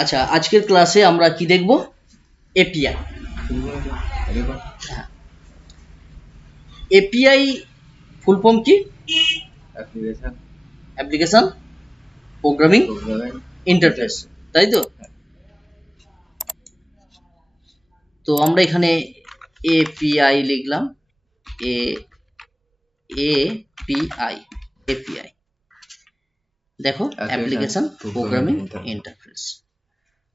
আচ্ছা, আজকের ক্লাসে আমরা কি দেখব? এপিআই। এপিআই ফুল ফর্ম কি? অ্যাপ্লিকেশন প্রোগ্রামিং ইন্টারফেস, তাই তো? তো আমরা এখানে এপিআই লিখলাম, এপিআই এপিআই দেখো, অ্যাপ্লিকেশন প্রোগ্রামিং ইন্টারফেস।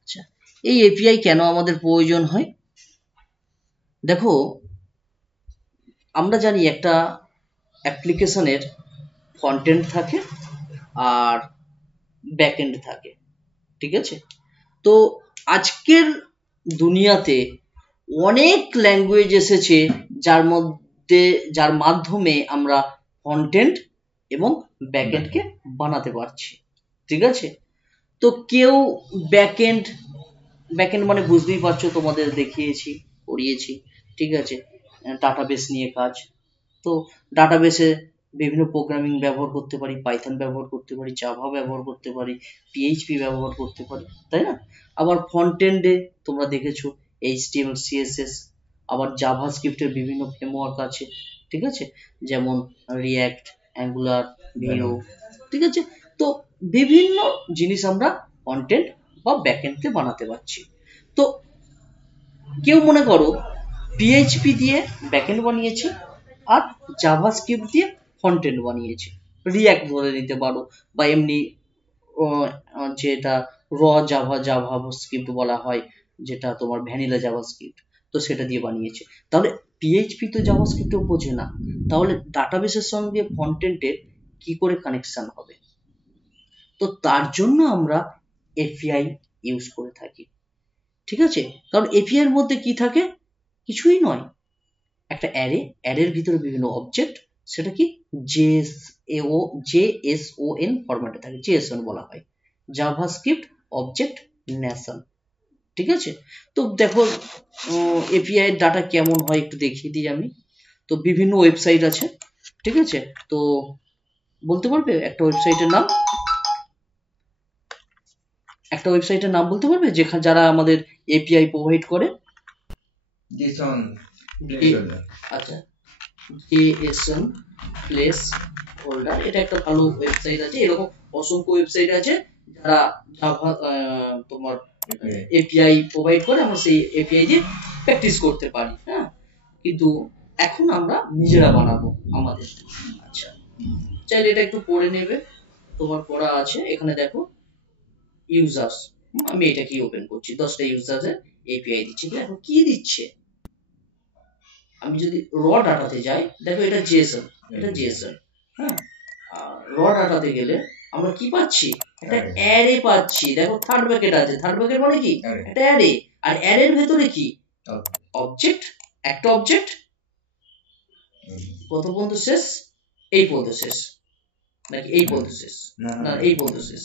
আচ্ছা, এই এপিআই কেন আমাদের প্রয়োজন হয়? দেখো, আমরা জানি একটা অ্যাপ্লিকেশনের ফ্রন্ট এন্ড থাকে আর ব্যাক এন্ড থাকে, ঠিক আছে? তো আজকের দুনিয়াতে অনেক ল্যাঙ্গুয়েজ এসেছে যার মাধ্যমে আমরা ফ্রন্ট এন্ড এবং ব্যাক এন্ডকে বানাতে পারছি, ঠিক আছে? তো কেউ ব্যাক এন্ড মানে বুঝতেই পারছো, তোমাদের দেখিয়েছি, পড়িয়েছি, ঠিক আছে? ডাটাবেস নিয়ে কাজ। তো ডাটাবেসে বিভিন্ন প্রোগ্রামিং ব্যবহার করতে পারি, পাইথন ব্যবহার করতে পারি, জাভা ব্যবহার করতে পারি, পিএইচপি ব্যবহার করতে পারি, তাই না? আবার ফ্রন্ট এন্ডে তোমরা দেখেছো এইচটিএমএল, সিএসএস, আবার জাভা স্ক্রিপ্টের বিভিন্ন ফ্রেমওয়ার্ক আছে, ঠিক আছে? যেমন রিঅ্যাক্ট, অ্যাঙ্গুলার, ভিউ, ঠিক আছে? তো বিভিন্ন জিনিস আমরা ফ্রন্ট এন্ড বা ব্যাক এন্ডে বানাতে পারছি। তো কেউ মনে করো পিএইচপি দিয়ে ব্যাক এন্ড বানিয়েছে আর জাভাস্ক্রিপ্ট দিয়ে ফ্রন্ট এন্ড বানিয়েছে, রিঅ্যাক্ট ধরে নিতে পারো, বা এমনি যেটা জাভাস্ক্রিপ্ট বলা হয়, যেটা তোমার ভ্যানিলা জাভাস্ক্রিপ্ট, তো সেটা দিয়ে বানিয়েছে। তাহলে পিএইচপি তো জাভাস্ক্রিপ্টও বোঝে না, তাহলে ডাটাবেসের সঙ্গে ফ্রন্ট এন্ডের কি করে কানেকশন হবে? তো তার জন্য আমরা এপিআই ইউজ করে থাকি, ঠিক আছে? কারণ এপিআই এর মধ্যে কি থাকে? কিছুই নয়, একটা অ্যারের ভিতরে বিভিন্ন অবজেক্ট, সেটা কি জেএসওএন ফরম্যাটে থাকে, জেএসওএন বলা হয়, জাভাস্ক্রিপ্ট অবজেক্ট নেশন, ঠিক আছে? তো দেখো এপিআই এর ডাটা কেমন হয় একটু দেখিয়ে দিই আমি। তো বিভিন্ন ওয়েবসাইট আছে, ঠিক আছে? তো বলতে পারবে একটা ওয়েবসাইটের নাম বলতে পারবে যেখানে যারা আমাদের এপিআই প্রোভাইড করে? আচ্ছা, জেএসওএন প্লেস হোল্ডার, এটা একটা ভালো ওয়েবসাইট আছে। এরকম অসংখ্য ওয়েবসাইট আছে যারা জাভা তোমার এপিআই প্রোভাইড করে, আমরা সেই এপিআই দিয়ে প্র্যাকটিস করতে পারি, হ্যাঁ? কিন্তু এখন আমরা নিজেরা বানাবো আমাদের। আচ্ছা, চাইলে এটা একটু পড়ে নেবে, তোমার পড়া আছে এখানে, দেখো ইউজার্স, আমি এটা কি ওপেন করছি, 10টা ইউজার্সের এপিআই দিচ্ছে। এখন কি দিচ্ছে? আমি যদি র ডাটাতে যাই, দেখো এটা জেএসওএন, হ্যাঁ? র ডাটাতে গেলে আমরা কি পাচ্ছি? একটা অ্যারে পাচ্ছি। দেখো থার্ড ব্র্যাকেট আছে, থার্ড ব্র্যাকেট মানে কি? একটা অ্যারে। আর অ্যারের ভেতরে কি? অবজেক্ট, একটা অবজেক্ট, কত পর্যন্ত শেষ? এই পর্যন্ত শেষ, নাকি এই পর্যন্ত শেষ? না, এই পর্যন্ত শেষ,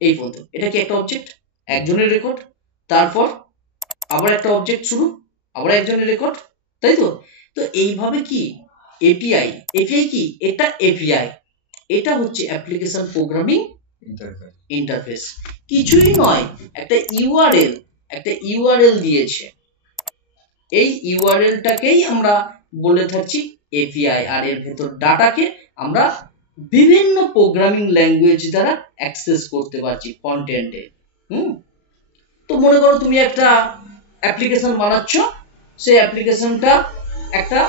এই পর্যন্ত। এটা কি একটা অবজেক্ট? একজনের রেকর্ড, তারপর আবার একটা অবজেক্ট শুরু, আবার একজনের রেকর্ড, তাই তো? তো এইভাবে কি এপিআই কি? এটা এপিআই, এটা হচ্ছে অ্যাপ্লিকেশন প্রোগ্রামিং ইন্টারফেস, কিছুই নয়, একটা ইউআরএল দিয়েছে। এই ইউআরএলটাকেই আমরা বলে থাকছি এপিআই, আর এর ভেতর ডাটাকে আমরা বিভিন্ন প্রোগ্রামিং ল্যাঙ্গুয়েজ দ্বারা অ্যাক্সেস করতে পারছি ফ্রন্ট এন্ডে। তো মনে করো তুমি একটা অ্যাপ্লিকেশন বানাচ্ছ, সেই অ্যাপ্লিকেশনটা একটা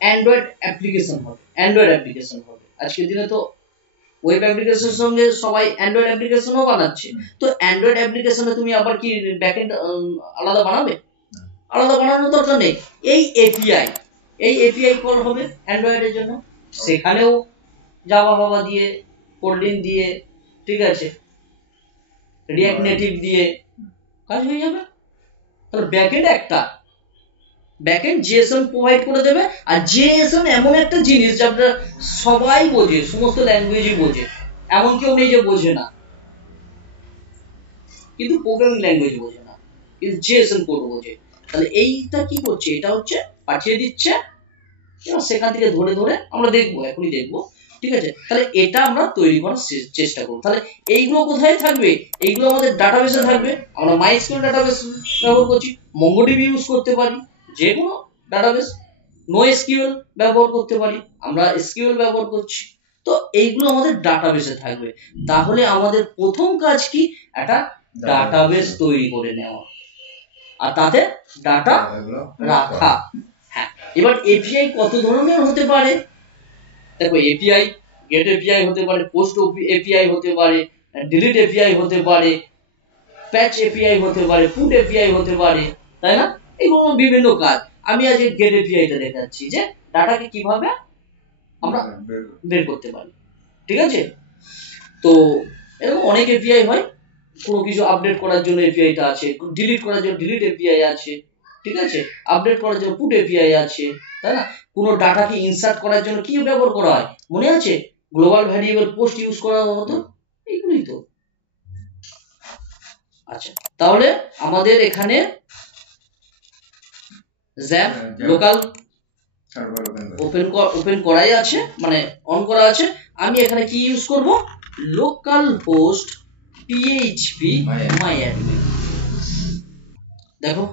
অ্যান্ড্রয়েড অ্যাপ্লিকেশন হবে। আজকের দিনে তো ওয়েব অ্যাপ্লিকেশনের সঙ্গে সবাই অ্যান্ড্রয়েড অ্যাপ্লিকেশনও বানাচ্ছে। তো অ্যান্ড্রয়েড অ্যাপ্লিকেশনে তুমি আবার কি ব্যাকএন্ড আলাদা বানাবে? আলাদা বানানোর দরকার নেই। এই এপিআই কল হবে অ্যান্ড্রয়েডের জন্য, সেখানেও জাভা দিয়ে, কোডলিন দিয়ে, ঠিক আছে, রিঅ্যাক্ট নেটিভ দিয়ে কাজ হয়ে যাবে। তাহলে ব্যাকএন্ড জেএসওএন প্রোভাইড করে দেবে। আর জেএসওএন এমন একটা জিনিস যেটা সবাই বোঝে, সমস্ত ল্যাঙ্গুয়েজই বোঝে, এমন কেউ নেই যে বোঝে না, কিন্তু প্রোগ্রামিং ল্যাঙ্গুয়েজ বোঝে না, কিন্তু জেএসওএন কোড বোঝে। তাহলে এইটা কি করছে? এটা হচ্ছে পাঠিয়ে দিচ্ছে, সেখান থেকে ধরে আমরা এখনই দেখবো, ঠিক আছে, তাহলে এটা আমরা তৈরি করার চেষ্টা করব। তাহলে এইগুলো কোথায় থাকবে? এইগুলো আমাদের ডাটাবেসে থাকবে। আমরা মাইস্কুয়েল ডাটাবেস ব্যবহার করছি, মঙ্গোডিবি ইউজ করতে পারি, যে কোনো ডাটাবেস। নো এসকিউএল ব্যবহার করতে পারি, আমরা এসকিউএল ব্যবহার করছি। তো এইগুলো আমাদের ডাটাবেসে থাকবে। তাহলে আমাদের প্রথম কাজ কি? একটা ডাটাবেস তৈরি করে নেওয়া আর তাতে ডাটা রাখা। হ্যাঁ, এবার এপিআই কত ধরনের হতে পারে? দেখো, এপিআই গেট এপিআই হতে পারে, পোস্ট এপিআই হতে পারে, ডিলিট এপিআই হতে পারে, প্যাচ এপিআই হতে পারে, পুট এপিআই হতে পারে, তাই না? এগুলো বিভিন্ন কাজ। আমি আজকে গেট এপিআইটা দেখাচ্ছি যে ডাটাকে কিভাবে আমরা বের করতে পারি, ঠিক আছে? তো এরকম অনেক এপিআই হয়। কোনো কিছু আপডেট করার জন্য এপিআইটা আছে, ডিলিট করার জন্য ডিলিট এপিআই আছে, ঠিক আছে? আপডেট করার জন্য পুট এপিআই আছে, তাই না? কোনো ডাটাকে ইনসার্ট করার জন্য কি ব্যবহার করা হয় মনে আছে? গ্লোবাল ভ্যারিয়েবল পোস্ট ইউজ করা হতো, এইগুলোই তো। আচ্ছা, তাহলে আমাদের এখানে জ্যাপ লোকাল ওপেন করাই আছে, মানে অন করা আছে। আমি এখানে কি ইউজ করব? Local host PHP myadmin. দেখো,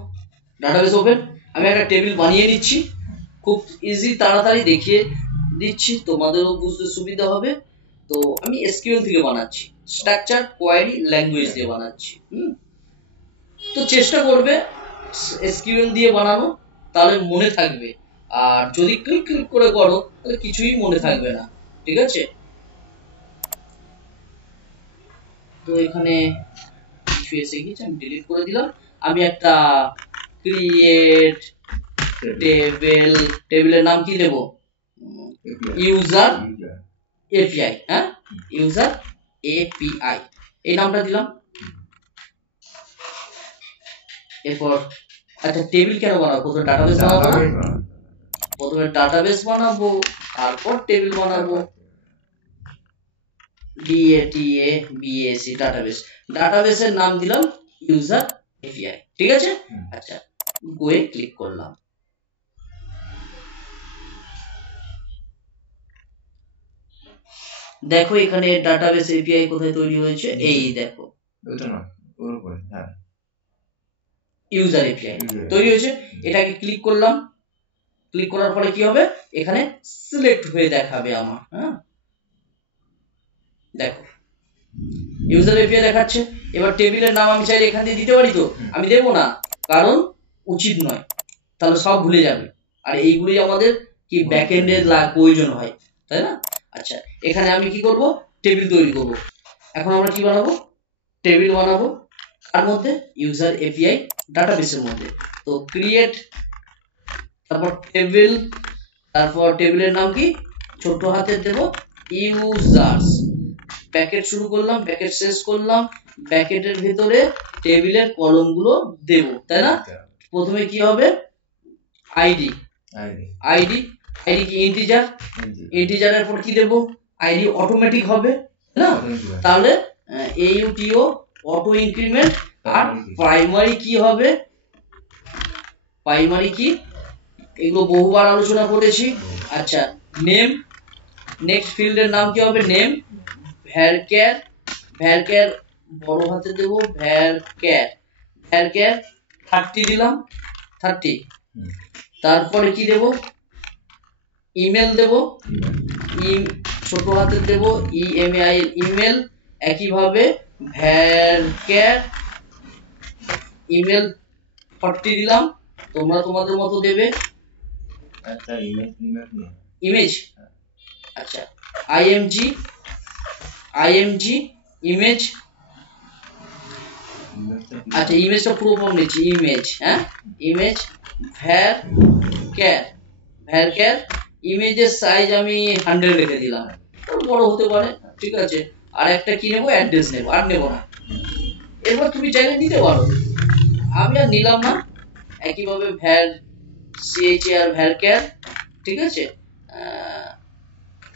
ডাটাবেস ওপেন। আমি একটা টেবিল বানিয়ে নিচ্ছি, খুব ইজি, তাড়াতাড়ি দেখিয়ে দিচ্ছি, তোমাদেরও বুঝতে সুবিধা হবে। তো আমি এসকিউএল থেকে বানাচ্ছি, স্ট্রাকচার কোয়েরি ল্যাঙ্গুয়েজ দিয়ে বানাচ্ছি। তো চেষ্টা করবে এসকিউএল দিয়ে বানানো, তাহলে মনে থাকবে। আর যদি ক্লিক করে করো তাহলে কিছুই মনে থাকবে না, ঠিক আছে? তো এখানে কিছু এসে গেছে, আমি ডিলিট করে দিলাম। আমি একটা ক্রিয়েট টেবিলের নাম কি দেব? User API. হ্যাঁ, ইউজার এপিআই এই নামটা দিলাম। এরপর আচ্ছা, টেবিল কেন বানাবো? প্রথমে ডাটাবেস বানাবো, তারপর টেবিল বানাবো। ডাটাবেস, ডাটাবেসের নাম দিলাম ইউজার এপিআই, ঠিক আছে? আচ্ছা, গোয়ে ক্লিক করলাম। দেখো এখানে ডাটাবেস এপিআই কোথায় তৈরি হয়েছে, এই দেখো, ইউজার এপিআই তৈরি হয়েছে। এটাকে ক্লিক করলাম, ক্লিক করার পরে কি হবে? এখানে সিলেক্ট হয়ে দেখাবে আমার। হ্যাঁ, দেখো ইউজার এপিআই দেখাচ্ছে। এবার টেবিলের নাম আমি চাইলে এখান দিয়ে দিতে পারি, তো আমি দেবো না, কারণ উচিত নয়, তাহলে সব ভুলে যাবে। আর এইগুলি আমাদের কি ব্যাকএন্ডের প্রয়োজন হয়, তাই না? আচ্ছা, এখানে আমি কি করব? টেবিল তৈরি করব। এখন আমরা কি বানাবো? টেবিল বানাবো। তার মধ্যে ইউজার এপিআই ডাটাবেসের মধ্যে। তো ক্রিয়েট, তারপর টেবিল, তারপর টেবিলের নাম কি? ছোট হাতের দেব ইউজার্স। ব্র্যাকেট শুরু করলাম, ব্র্যাকেট শেষ করলাম, ব্র্যাকেটের ভিতরে টেবিলের কলমগুলো দেব, তাই না? প্রথমে কি হবে? আইডি কি ইন্টিজার, ইন্টিজারের পর কি দেব? আইডি অটোমেটিক হবে না? তাহলে এইউটিও অটো ইনক্রিমেন্ট। আর প্রাইমারি কি হবে? প্রাইমারি কি, এগুলো বহুবার আলোচনা করেছি। আচ্ছা, নেম, নেক্সট ফিল্ডের নাম কি হবে? নেম। ভ্যারক্যার বড় হাতে দেব, ভ্যারক্যার 30 দিলাম, 30। তারপরে কি দেব? ইমেল দেব, ছোট হাতে দেব ইএমআই, ইমেল। একইভাবে ভ্যারক্যার ইমেল 40 দিলাম, তোমরা তোমাদের মতো দেবে। আচ্ছা, ইমেজ, আচ্ছা, আইএমজি ইমেজ। আচ্ছা, ইমেজটা পুরো ফর্ম নিচ্ছি, ইমেজ। হ্যাঁ, ইমেজ ভ্যারক্যার ইমেজের সাইজ আমি 100 রেখে দিলাম, বড় হতে পারে, ঠিক আছে? আর একটা কি নেবো? অ্যাড্রেস নেবো, আর নেবো না। এরপর তুমি চাইলে নিতে পারো, আমি আর নিলাম না। একইভাবে ভ্যারক্যার, ঠিক আছে,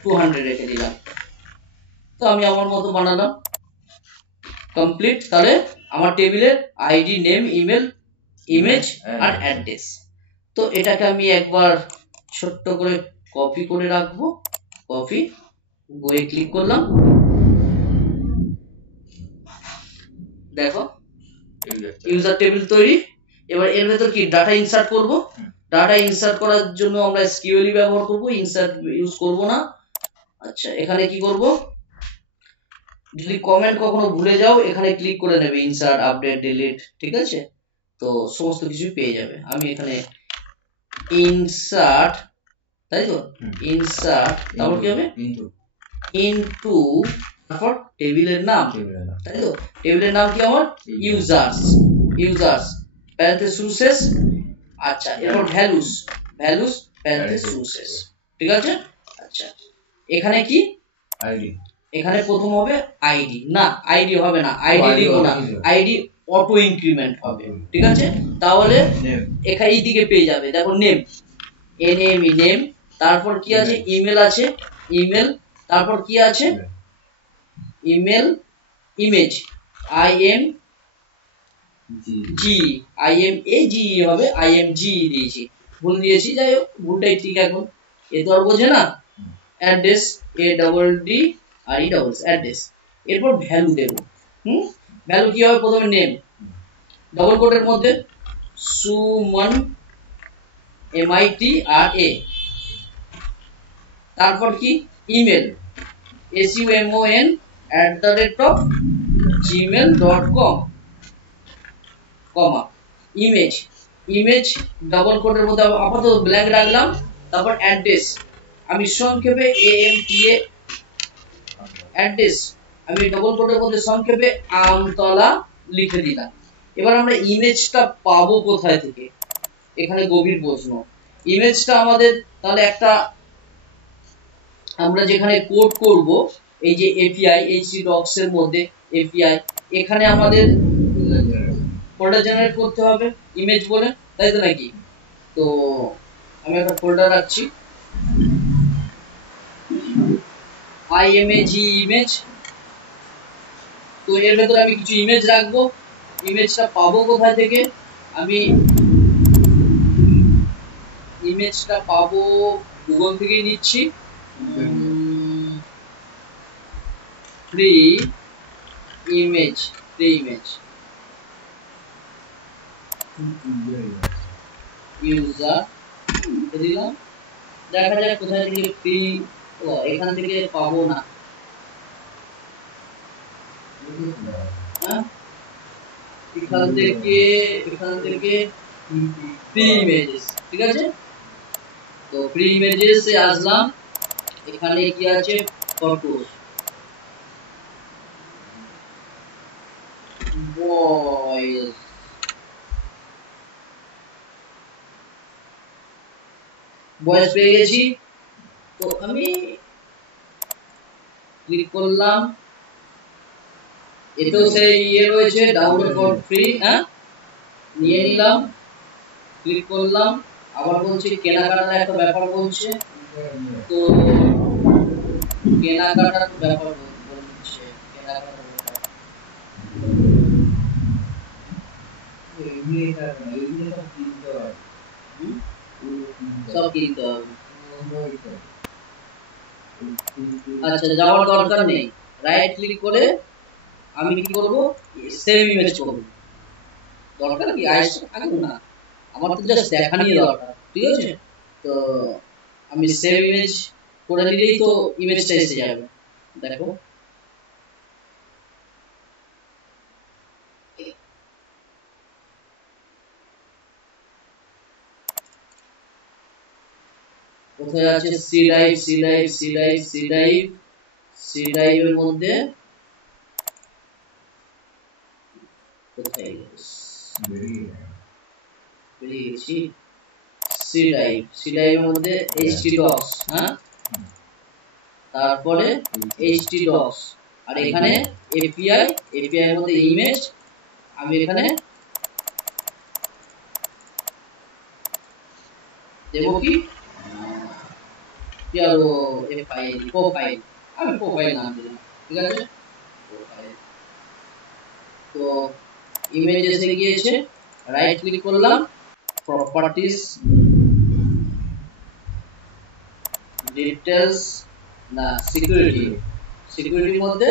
200 রেখে দিলাম। তো আমি আমার মতো বানালাম, কমপ্লিট। তাহলে আমার টেবিলের আইডি, নেম, ইমেল, ইমেজ আর অ্যাড্রেস। তো এটাকে আমি একবার ছোট্ট করে কপি করে রাখবো, কপি। গোয়ে ক্লিক করলাম, দেখো ইউজার টেবিল তৈরি। এবার এর ভেতর কি ডাটা ইনসার্ট করব। ডাটা ইনসার্ট করার জন্য আমরা এসকিউএল ব্যবহার করব, ইনসার্ট ইউজ করব না। আচ্ছা, এখানে কি করব, যদি কমেন্ট কখনো ভুলে যাও এখানে ক্লিক করে নেবে, ইনসার্ট, আপডেট, ডিলিট, ঠিক আছে? তো সমস্ত কিছু পেয়ে যাবে। আমি এখানে ইনসার্ট, তাই তো, ইনসার্ট, তারপর কি হবে, ইনটু, তারপর টেবিলের নাম, তাই তো, টেবিলের নাম কি আমার, ইউজার্স, ইউজার্স প্যারেনথেসিস। আচ্ছা, এরপর ভ্যালুস, ভ্যালুস প্যারেনথেসিস, ঠিক আছে? আচ্ছা, এখানে কি আইডি, এখানে প্রথম হবে আইডি, না আইডি হবে না, আইডি লিখো না, আইডি অটো ইনক্রিমেন্ট হবে, ঠিক আছে? তাহলে এখানে এই দিকে পেয়ে যাবে, দেখো নেম, এনএমই নেম, তারপর কি আছে, ইমেল আছে, ইমেল, তারপর কি আছে, ইমেল, ইমেজ, আইএম জি, IMAGE হবে, IMG দিয়েছি, ভুল দিয়েছি, যাই হোক ভুলটাই ঠিক। এখন এ তো আর বোঝে না, অ্যাড্রেস, ADD RE অ্যাড্রেস, এরপর ভ্যালু দেব। ভ্যালু কি হবে, প্রথমে নেম, ডবল কোটের মধ্যে সুমন, MITRA, তারপর কি ইমেল, SUMON@gmail.com, কমা, ইমেজ, ইমেজ ডবল কোটের মধ্যে আপাতত ব্ল্যাঙ্ক রাখলাম, তারপর অ্যাড্রেস, আমি সংক্ষেপে AMTA, অ্যাড্রেস আমি ডবল কোটের মধ্যে সংক্ষেপে আমতলা লিখে দিলাম। এবার আমরা ইমেজটা পাবো কোথায় থেকে, এখানে গভীর প্রশ্ন। ইমেজটা আমাদের তাহলে একটা, আমরা যেখানে কোড করব, এই যে API htdocs এর মধ্যে API, এখানে আমাদের ফোল্ডার জেনারেট করতে হবে ইমেজ বলে, তাই তো নাকি? তো আমি একটা ফোল্ডার রাখছি, IMAG ইমেজ, তো এর ভেতরে আমি কিছু ইমেজ রাখবো। ইমেজটা পাবো কোথায় থেকে, আমি ইমেজটা পাবো গুগল থেকে নিচ্ছি, free image, free image user দিলাম, দেখা যাক কোথায় থেকে ফ্রি, ও এখান থেকে পাবো না, এখান থেকে ফ্রি ইমেজেস, ঠিক আছে? তো ফ্রি ইমেজেস এ আসলাম, এখানে কি আছে, ফটোস, বয়েস, বয়েস পেয়ে গেছি। তো আমি ক্লিক করলাম, এতেও সেই ইয়ে রয়েছে, ডাউনলোড ফর ফ্রি, হ্যাঁ নিয়ে নিলাম, ক্লিক করলাম, আবার বলছি কেনাকাটার একটা ব্যাপার বলছে, তো কেনাকাটার ব্যাপার বলছে, কেনাকাটার ব্যাপার, সব কিনতে হবে। আচ্ছা, যাওয়ার দরকার নেই, রাইট ক্লিক করে আমি কি করব, সেভ ইমেজ করব, দরকার কি আগে না, আমার তো জাস্ট দেখা নিয়ে দরকার, ঠিক আছে? তো আমি সেভ ইমেজ করে নিলেই তো ইমেজটা এসে যাবে, দেখো কোথায় আছে, C drive, C drive, C drive, C drive, C ড্রাইভের মধ্যে কোথায় বেরিয়েছি, সি ড্রাইভ, সি ড্রাইভের মধ্যে htdocs, হ্যাঁ, তারপরে htdocs, আর এখানে API, API এর মধ্যে ইমেজ, আমি এখানে দেব কি, আরো ফাইল, প্রোফাইল, আমি প্রোফাইল নাম দিলাম, ঠিক আছে? তো ইমেজ এসে গিয়েছে, রাইট ক্লিক করলাম, প্রপার্টিজ, ডিটেইলস, না সিকিউরিটি, সিকিউরিটির মধ্যে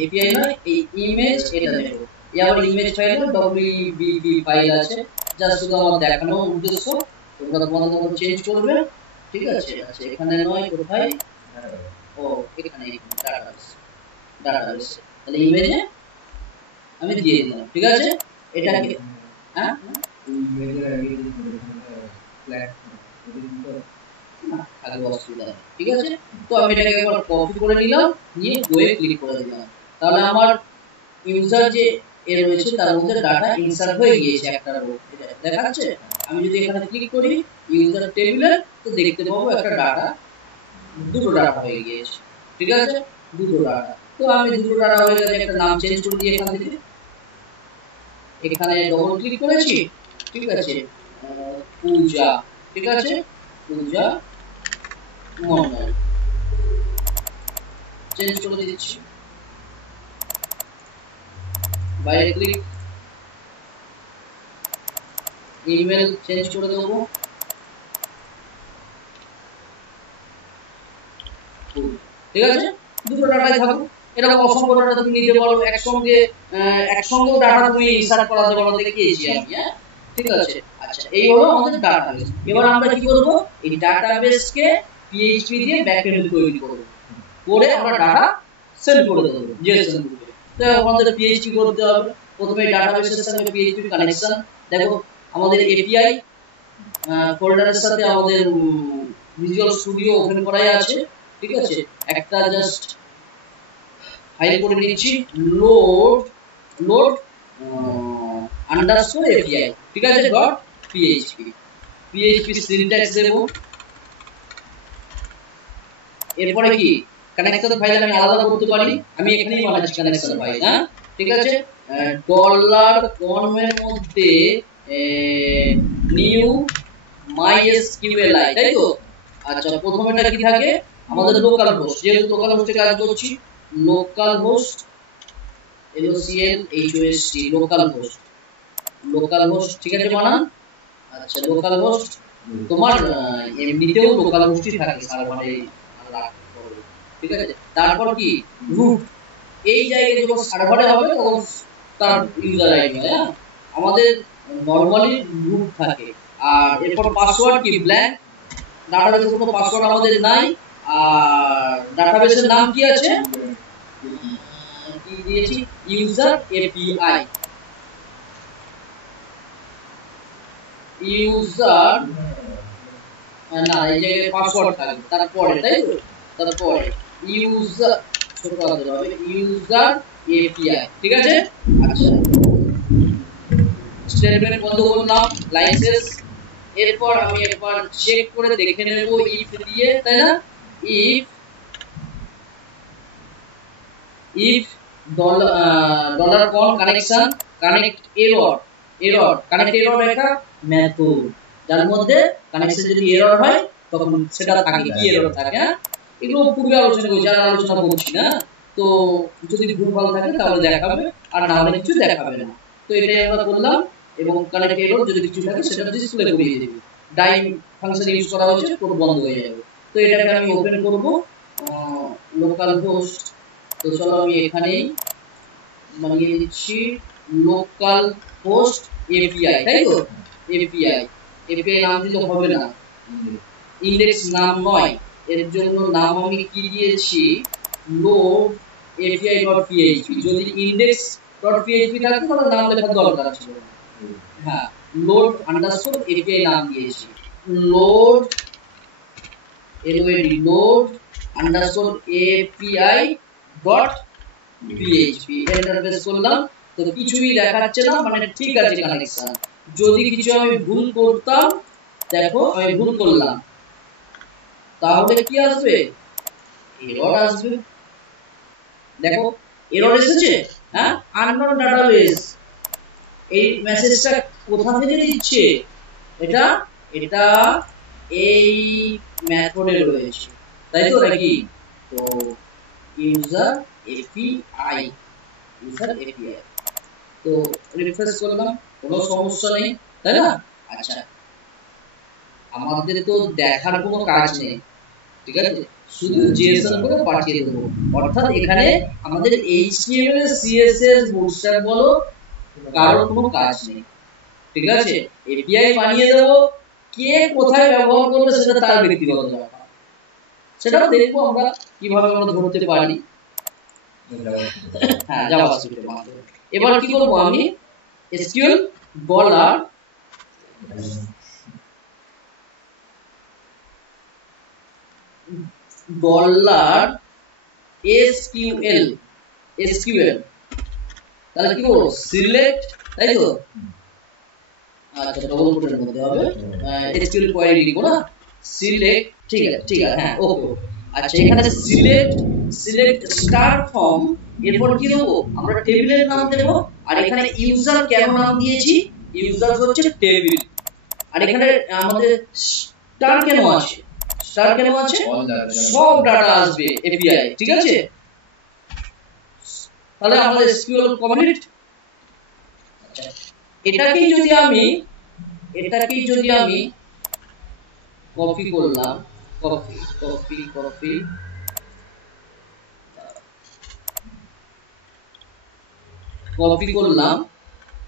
এপিআই নয়, এই ইমেজ এটা দেখো, এই আবার ইমেজ ফাইল ডব্লিউবিবি ফাইল আছে, যা শুধু আমার দেখানোর উদ্দেশ্য, তোমরা তোমাদের মতো চেঞ্জ করবে, ঠিক আছে। আচ্ছা এখানে নয়, কোথায়, ও এখানে ডাটাবেস, ডাটাবেস, তাহলে ইমেজে আমি দিয়ে দিলাম, ঠিক আছে। এটাকে হ্যাঁ থাকবে, অসুবিধা নেই, ঠিক আছে। তো আমি এটাকে একবার কপি করে নিলাম, নিয়ে গোয়ে ক্লিক করে দিলাম, তাহলে আমার ইউজার যে এর রয়েছে তার মধ্যে ডাটা ইনসার্ট হয়ে গিয়েছে একটা রো, এটা দেখাচ্ছে। আমি যদি এখানে ক্লিক করি ইউজার টেবিলে, তো দেখতে পাবো একটা ডাটা, দুটো ডাটা হয়ে গিয়েছে, ঠিক আছে, দুটো ডাটা। তো আমি দুটো ডাটা হয়ে গেছে, একটা নাম চেঞ্জ করে দিয়ে এখান থেকে, এখানে ডবল ক্লিক করেছি, ঠিক আছে, পূজা, ঠিক আছে, পূজা মন্ডল চেঞ্জ করে দিচ্ছি, বাইরে ক্লিক, ইমেল চেঞ্জ করে দেবো, ঠিক আছে, দুটো ডাটাই থাকুক। এরকম অসংখ্য ডাটা তুমি নিতে পারো একসঙ্গে, একসঙ্গে ডাটা তুমি ইনসার্ট করাতে পারো, দেখিয়েছি আমি, হ্যাঁ, ঠিক আছে। আচ্ছা এই হলো আমাদের ডাটাবেস। এবার আমরা কি করব, এই ডাটাবেসকে পিএইচপি দিয়ে ব্যাকএন্ড তৈরি করব, করে আমরা ডাটা সেন্ড করে দেব জেএসএন গ্রুপে। তো আমাদের পিএইচপি করতে হবে, প্রথমে ডাটাবেসের সঙ্গে পিএইচপি কানেকশন, দেখো আমাদের এপিআই ফোল্ডারের সাথে আমাদের ভিজুয়াল স্টুডিও ওপেন করাই আছে, ঠিক আছে। একটা জাস্ট ফাইল করে নিচ্ছি, লোড লোড আন্ডারস্কোর এপিআই, ঠিক আছে, ডট পিএইচপি, পিএইচপি সিনট্যাক্স দেব। এরপরে কি কানেকশন ফাইল আমি আলাদা করতে পারি, আমি এখানেই বানাচ্ছি কানেকশন ফাইল, হ্যাঁ, ঠিক আছে। ডলার কনমের মধ্যে নিউ মাইএসকিউএলআই, তাই তো। আচ্ছা প্রথমেটা কি থাকে, আমাদের লোকাল হোস্ট, যেহেতু লোকাল হোস্টে কাজ করছি, local host LOCL HOST, local host, local host, ঠিক আছে বানান। আচ্ছা লোকাল হোস্ট তোমার এমনিতেও লোকাল হোস্টই থাকে সার্ভারে, ঠিক আছে। তারপর কি রুট, এই জায়গায় যখন সার্ভারে হবে তখন তার ইউজার আইডি, হ্যাঁ, আমাদের নরমালি রুট থাকে। আর এরপর পাসওয়ার্ড কি ব্ল্যাঙ্ক, ডাটাবেসের কোনো পাসওয়ার্ড আমাদের নাই। আর ডাটাবেসের নাম কি আছে, কি দিয়েছি, ইউজার এপিআই, ইউজার না, এই যে পাসওয়ার্ড থাকবে তারপরে, তাই তো, তারপরে ইউজার ছোট করতে হবে, ইউজার এপিআই, ঠিক আছে। আচ্ছা স্টেটমেন্ট বন্ধ করলাম, লাইন শেষ। এরপর আমি একবার চেক করে দেখে নেব ইফ দিয়ে, তাই না, if if dollar con connection connect error, error connect error একটা মেথড, যার মধ্যে কানেকশন যদি এরর হয় তখন সেটা থাকে, কি এরর থাকে, হ্যাঁ, এগুলো পূর্বে আলোচনা করেছি, আর আলোচনা করছি না। তো যদি ভুলভাল থাকে তাহলে দেখাবে, আর না হলে কিছু দেখাবে না। তো এটাই আমরা করলাম, এবং কানেক্ট এরর যদি কিছু থাকে সেটা ডিসপ্লে করিয়ে দিবে, ডাইম ফাংশন ইউজ করা হয়েছে, কোড বন্ধ হয়ে যাবে। তো এটাকে আমি ওপেন করব, লোকাল হোস্ট, তো চলো আমি এখানেই বানিয়ে দিচ্ছি লোকাল হোস্ট এপিআই, তাই তো, এপিআই, এপিআই নাম দিলে হবে না, ইন্ডেক্স নাম নয়, এর জন্য নাম আমি কি দিয়েছি, লোড এপিআই ডট পিএইচপি। যদি ইন্ডেক্স ডট পিএইচপি থাকতো তাহলে নাম লেখার দরকার ছিল, হ্যাঁ, লোড আন্ডারস্কোর এপিআই নাম দিয়েছি, load L O A D, load underscore API dot PHP, enter press করলাম। তো কিছুই দেখাচ্ছে না, মানে ঠিক আছে কানেকশন। যদি কিছু আমি ভুল করতাম, দেখো আমি ভুল করলাম, তাহলে কি আসবে, এরর আসবে, দেখো এরর এসেছে, হ্যাঁ, আননোন ডাটাবেস। এই মেসেজটা কোথা থেকে দিচ্ছে, এটা এটা এই মেথডে রয়েছে, তাই তো নাকি। তো ইউজার এপিআই, ইউজার এপিআই, তো রিফ্রেশ করলাম, কোনো সমস্যা নেই, তাই না। আচ্ছা আমাদের তো দেখার কোনো কাজ নেই, ঠিক আছে, শুধু জেএসএন করে পাঠিয়ে দেবো। অর্থাৎ এখানে আমাদের এইচটিএমএল সিএসএস বুটস্ট্র্যাপ বলো কারোর কোনো কাজ নেই। ঠিক আছে, এপিআই বানিয়ে দেবো, কে কোথায় ব্যবহার করবে সেটা তার ব্যক্তিগত ব্যাপার, সেটাও দেখবো আমরা কিভাবে আমরা ধরতে পারি। হ্যাঁ, জাভাস্ক্রিপ্টের মাধ্যমে। এবার কি করবো আমি, এসকিউএল ডলার এসকিউএল তাহলে কি করবো, সিলেক্ট, তাই তো? আচ্ছা, ডবল কোটের মধ্যে হবে, এসকিউএল কোয়েরি লিখবো না, সিলেক্ট, ঠিক আছে ঠিক আছে, হ্যাঁ ওকে। আচ্ছা, এখানে সিলেক্ট স্টার্ট ফর্ম, এরপর কি দেবো আমরা, টেবিলের নাম দেবো। আর এখানে ইউজার কেন নাম দিয়েছি, ইউজার হচ্ছে টেবিল। আর এখানে আমাদের স্টার কেন আছে, সব ডাটা আসবে এপিআই, ঠিক আছে? তাহলে আমাদের এসকিউএল কমপ্লিট। আচ্ছা, এটাকেই যদি আমি কপি করলাম,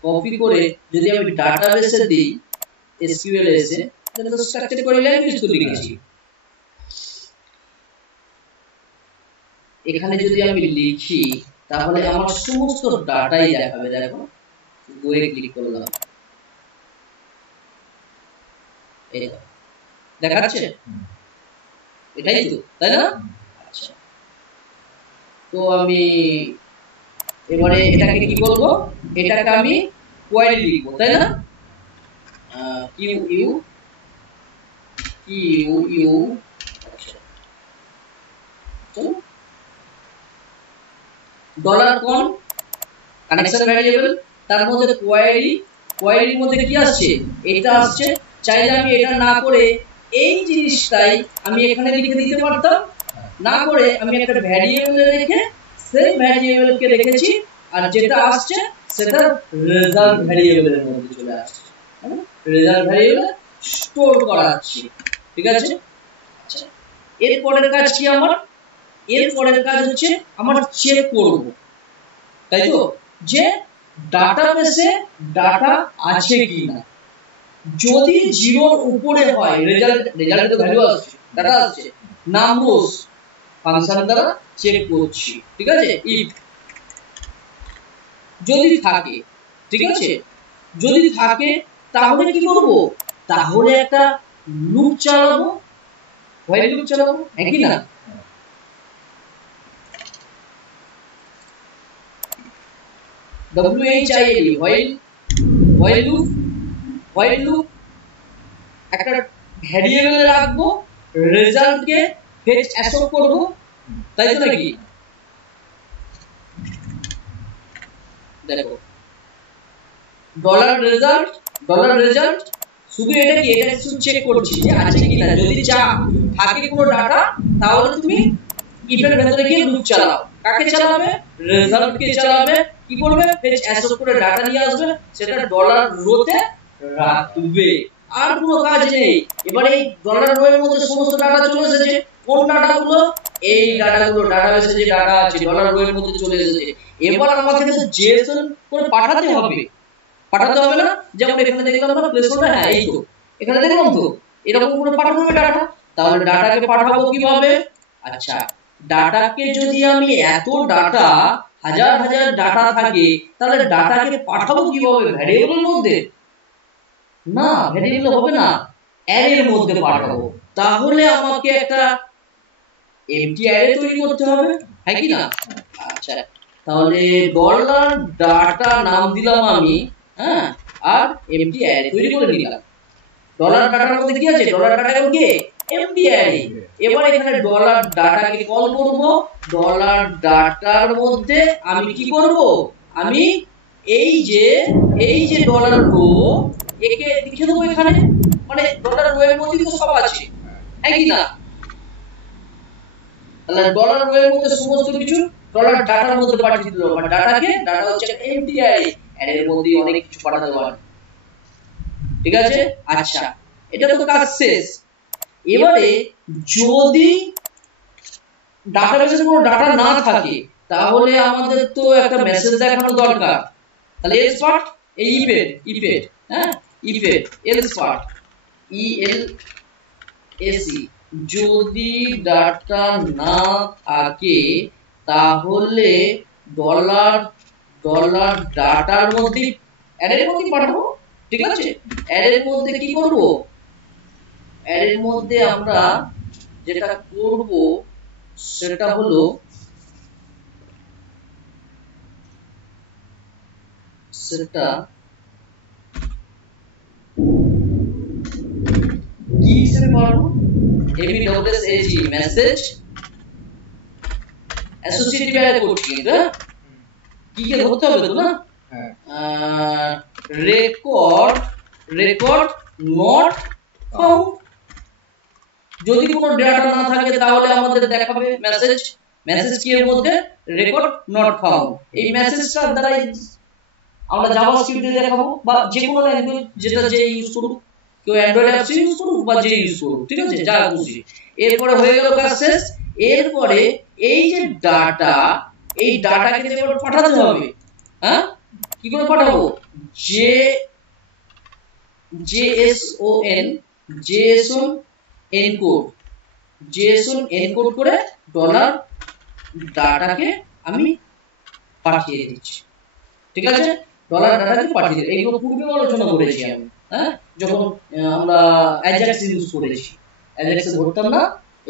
কপি করে যদি আমি ডাটাবেসে দিই, এসকিউএল এসে, তাহলে তো স্ট্রাকচার কোয়েরি ল্যাঙ্গুয়েজ তো লিখেছি। এখানে যদি আমি লিখি তাহলে আমার সমস্ত ডাটাই দেখাবে। দেখো, গোয়ে ক্লিক করলাম, এই দেখাচ্ছে, এটাই তো, তাই না? আচ্ছা, তো আমি এবারে এটাকে কি বলবো, এটাকে আমি কোয়েরি লিখবো, তাই না? কিউ চলো, ডলার কন কানেকশন ভ্যারিয়েবল, তার মধ্যে কোয়েরির মধ্যে কি আসছে, এটা আসছে। চাইলে আমি এটা না করে এই জিনিসটাই আমি এখানে লিখে দিতে পারতাম, না করে আমি একটা ভ্যারিয়েবল রেখে সেই ভ্যারিয়েবলকে রেখেছি, আর যেটা আসছে সেটা রেজাল্ট ভ্যারিয়েবলের মধ্যে চলে আসছে, রেজাল্ট ভ্যারিয়েবলে স্টোর করা আছে, ঠিক আছে? আচ্ছা, এর পরের কাজ কি আমার, এর পরের কাজ হচ্ছে আমার চেক করব, তাই তো, যে ডাটাবেসে ডাটা আছে কিনা। যদি জিরোর উপরে হয়, রেজাল্টে তো ভ্যালু আসছে, ডাটা আসছে, নামরোজ ফাংশন দ্বারা চেক করছি, ঠিক আছে? ইফ যদি থাকে, ঠিক আছে, যদি থাকে তাহলে কি করব, তাহলে একটা লুপ চালাবো, হোয়াইল লুপ চালাবো, একই না? WHIL, হোয়াইল লুপ একটা ভ্যারিয়েবলে রাখবো, রেজাল্টকে ফেচ অ্যাসোক করব, তাই তো নাকি? দেখো, ডলার রেজাল্ট শুধু এটা কি, এটা শুধু চেক করছি যে আছে কিনা। যদি থাকে কোনো ডাটা, তাহলে তুমি ইফের ভেতরে গিয়ে লুপ চালাও। কাকে চালাবে, রেজাল্টকে চালাবে। কি করবে, ফেচ অ্যাসোক করে ডাটা নিয়ে আসবে, সেটা ডলার রোতে রাখবে, আর কোনো কাজ নেই। এবারে এই ডলার রো এর মধ্যে সমস্ত ডাটা চলে এসেছে। কোন ডাটাগুলো, এই ডাটাগুলো, ডাটাবেসে যে ডাটা আছে ডলার রো এর মধ্যে চলে এসেছে। এবার আমাকে তো জেএসএন করে পাঠাতে হবে না? যেমন এখানে দেখলাম না প্লেসহোল্ডার, হ্যাঁ এই তো, এখানে দেখলাম তো এরকম করে পাঠাতে হবে ডাটা। তাহলে ডাটাকে পাঠাবো কিভাবে? আচ্ছা, ডাটাকে যদি আমি এত ডাটা, হাজার ডাটা থাকে, তাহলে ডাটাকে পাঠাবো কিভাবে, ভ্যারিয়েবলের মধ্যে? না, ভ্যারিয়েবল হবে না, অ্যারের মধ্যে পাঠাবো। তাহলে আমাকে একটা এমটি অ্যারে তৈরি করতে হবে, হ্যাঁ কি না? আচ্ছা, তাহলে ডলার ডাটা নাম দিলাম আমি, হ্যাঁ, আর এমটি অ্যারে তৈরি করে নিলাম। ডলার ডাটার মধ্যে কি আছে, ডলার ডাটা কি, এমটি অ্যারে। এবার এখানে ডলার ডাটাকে কল করব, ডলার ডাটার মধ্যে আমি কি করব, আমি এই যে ডলার রো, একে লিখে দেবো এখানে, মানে ডলার রো এর মধ্যে তো সব আছে, হ্যাঁ কি না? তাহলে ডলার রো এর মধ্যে সমস্ত কিছু ডলার ডাটার মধ্যে পাঠিয়ে দিল, মানে ডাটা হচ্ছে এমটি অ্যারে, অ্যারের মধ্যে অনেক কিছু পাঠাতে পারে, ঠিক আছে? আচ্ছা, এটা তো কাজ শেষ। এবারে যদি ডাটাবেসে কোনো ডাটা না থাকে তাহলে আমাদের তো একটা মেসেজ দেখানো দরকার। তাহলে এলস পার্ট এই ইফের হ্যাঁ ইফের এলস পার্ট ELSE যদি ডাটা না থাকে তাহলে ডলার ডাটার মধ্যে অ্যারের মধ্যে পাঠাবো। ঠিক আছে, অ্যারের মধ্যে কি করব, অ্যারের মধ্যে আমরা যেটা করব সেটা হলো সেটা কি হিসেবে পারবো, MSAG মেসেজ অ্যাসোসিয়েটিভ অ্যারে করছি কিন্তু কি কি ধরতে হবে তো না, রেকর্ড নট ফাউন্ড। যদি কোনো ডাটা না থাকে তাহলে আমাদের দেখাবে মেসেজ কি এর মধ্যে রেকর্ড নট ফাউন্ড। এই মেসেজটার দ্বারা আমরা জাভাস্ক্রিপ্টে দেখাবো বা যে কোনো ল্যাঙ্গুয়েজ যেটা যে ইউজ করুক, কেউ অ্যান্ড্রয়েড অ্যাপস ইউজ করুক বা যে ইউজ করুক, ঠিক আছে, যা খুশি। এরপরে হয়ে গেল কাজ শেষ। এরপরে এই যে ডাটা, এই ডাটাকে এবার পাঠাতে হবে। হ্যাঁ, কি করে পাঠাবো, JSON এনকোড করে ডলার ডাটাকে আমি পাঠিয়ে দিচ্ছি। ঠিক আছে, ডলার ডাটাকে পাঠিয়ে দিই। এইগুলো পূর্বে আলোচনা করেছি আমি, হ্যাঁ, যখন আমরা অ্যাজাক্স ইউজ করেছি। অ্যাজাক্সে ধরতাম না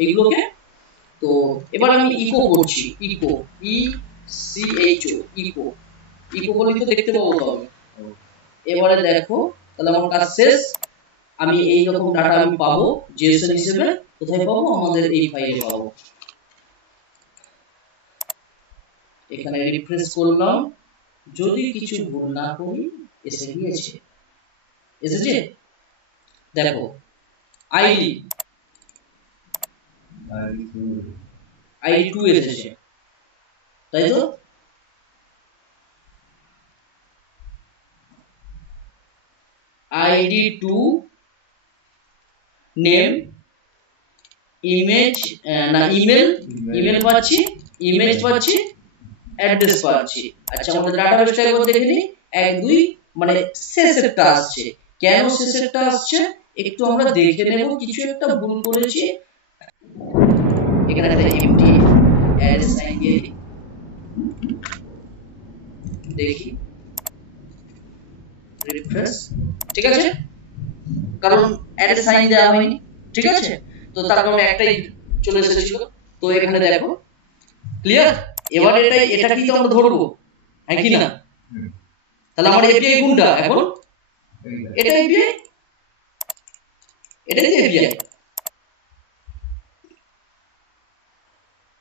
এইগুলোকে। তো এবার আমি ইকো করছি, ইকো ইকো করলে তো দেখতে পাবো তবে। এবারে দেখো, তাহলে আমার কাজ শেষ। আমি এই রকম ডাটা আমি পাবো জেএসএন হিসেবে। কোথায় পাবো, আমাদের এই ফাইলে পাবো। এখানে রিফ্রেশ করলাম, যদি কিছু ভুল না করি এসে গিয়েছে, এসেছে। দেখো আইডি 2 এসেছে, তাই তো। ID 2 নেম ইমেজ না ইমেল পাচ্ছি, ইমেজ পাচ্ছি, অ্যাড্রেস পাচ্ছি। আচ্ছা, আমাদের ডাটাবেসটা একবার দেখে নিই। 1 2 মানে শেষেরটা আসছে। কেন শেষেরটা আসছে একটু আমরা দেখে নেব। কিছু একটা ভুল করেছি। এখানে একটা এমটি অ্যারে সাইন দিয়ে দিই, দেখি রিফ্রেশ। ঠিক আছে, কারণ অ্যারে সাইন দেওয়া হয়নি। ঠিক আছে, তো তার কারণে একটাই চলে এসেছিল। তো এখানে দেখো ক্লিয়ার। এবার এটা কি আমরা ধরবো, হ্যাঁ কি না। তাহলে আমার এপিআই কোনটা এখন, এটা এপিআই, এটাই তো এপিআই।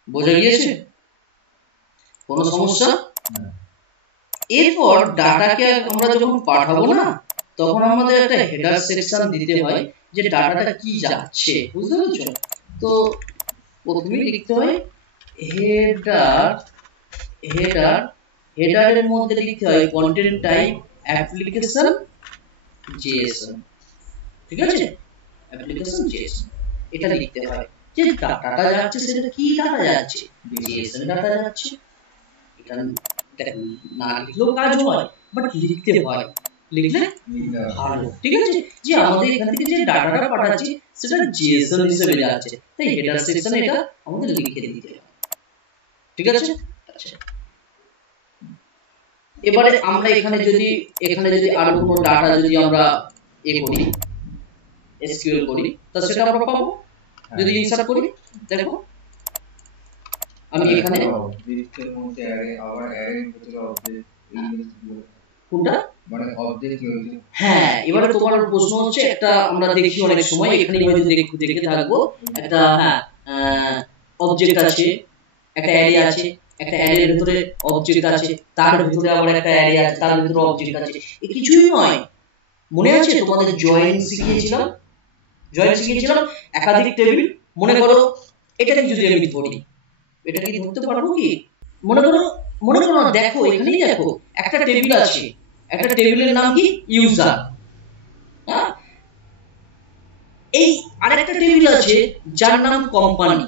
বোঝা গিয়েছে, কোনো সমস্যা। এরপর ডাটাকে আমরা যখন পাঠাবো না, তখন আমাদের একটা হেডার সেকশন দিতে হয় যে ডাটাটা কি যাচ্ছে, বুঝতে পারছো। তো প্রথমে লিখতে হয় হেডারের মধ্যে লিখতে হয় কন্টেন্ট টাইপ অ্যাপ্লিকেশন জেএসএন। ঠিক আছে, অ্যাপ্লিকেশন জেএসএন এটা লিখতে হয়। যে ডাটাটা যাচ্ছে সেটা কি ডাটা যাচ্ছে, জেএসএন ডাটা যাচ্ছে। এটা না লিখলেও কাজ হয়, বাট লিখতে হয়, লিখলে ভালো। ঠিক আছে, যে আমাদের এখান থেকে যে ডাটাটা পাঠাচ্ছি সেটা জেএসএন হিসেবে যাচ্ছে, তাই হেডার সেকশনে এটা আমাদের লিখে দিতে হবে। ঠিক আছে। আচ্ছা, এবারে আমরা এখানে যদি আরো কোনো ডাটা যদি আমরা করি, এসকিউএল করি, তাহলে সেটা আমরা পাবো। যদি ইনসার্ট করি, দেখো আমি এখানে লিস্টের মধ্যে অ্যারে আবার অ্যারে ভিতরে অবজেক্ট কোনটা মানে অবজেক্ট কি হইছে। হ্যাঁ, এবারে তোমার প্রশ্ন হচ্ছে, একটা আমরা দেখি অনেক সময় এখানে হয়তো দেখতে থাকবো একটা, হ্যাঁ, অবজেক্ট আছে, একটা অ্যারে আছে, একটা অ্যারের ভিতরে অবজেক্ট আছে, তার ভিতরে আবার একটা অ্যারে আছে, তার ভিতরে অবজেক্ট আছে। এই কিছুই নয়, মনে আছে তোমাদের জয়েন শিখিয়েছিলাম, একাধিক টেবিল। মনে করো এটাকে যদি আমি ধরি, এটা কি ধরতে পারবো কি, মনে করো না, দেখো এখানেই দেখো একটা টেবিল আছে, একটা টেবিলের নাম কি ইউজার। হ্যাঁ, এই আরেকটা টেবিল আছে যার নাম কোম্পানি,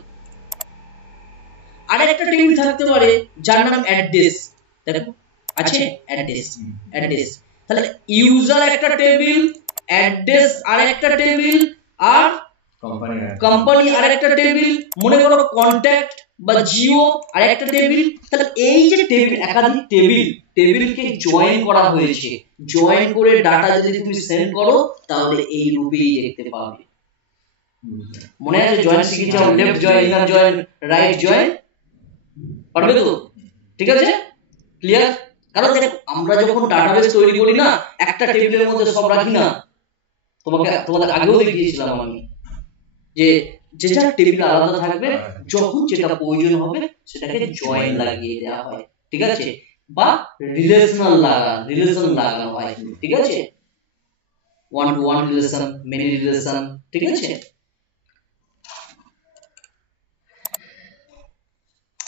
আরেকটা টেবিল থাকতে পারে যার নাম অ্যাড্রেস। দেখো আছে অ্যাড্রেস, তাহলে ইউজার একটা টেবিল, অ্যাড্রেস আরেকটা টেবিল, আর কোম্পানি আরেকটা টেবিল, মনে করো কন্টাক্ট বা জিও আরেকটা টেবিল। তাহলে এই যে টেবিল, একাধিক টেবিলকে জয়েন করা হয়েছে, জয়েন করে ডাটা যদি তুমি সেন্ড করো তাহলে এই রূপেই দেখতে পাবে। মনে আছে জয়েন শিখেছো, left join, inner join, right join, পারবে তো? ঠিক আছে, ক্লিয়ার? কারণ দেখো আমরা যখন ডাটাবেস তৈরি করি না, একটা টেবিলের মধ্যে সব রাখি না। তোমাদের আগেও দেখিয়েছিলাম আমি যে যে যার টেবিল আলাদা থাকবে, যখন যেটা প্রয়োজন হবে সেটাকে জয়েন লাগিয়ে দেওয়া হয়। ঠিক আছে, বা রিলেশন লাগানো হয়। ঠিক আছে, one to one relation, many relation. ঠিক আছে,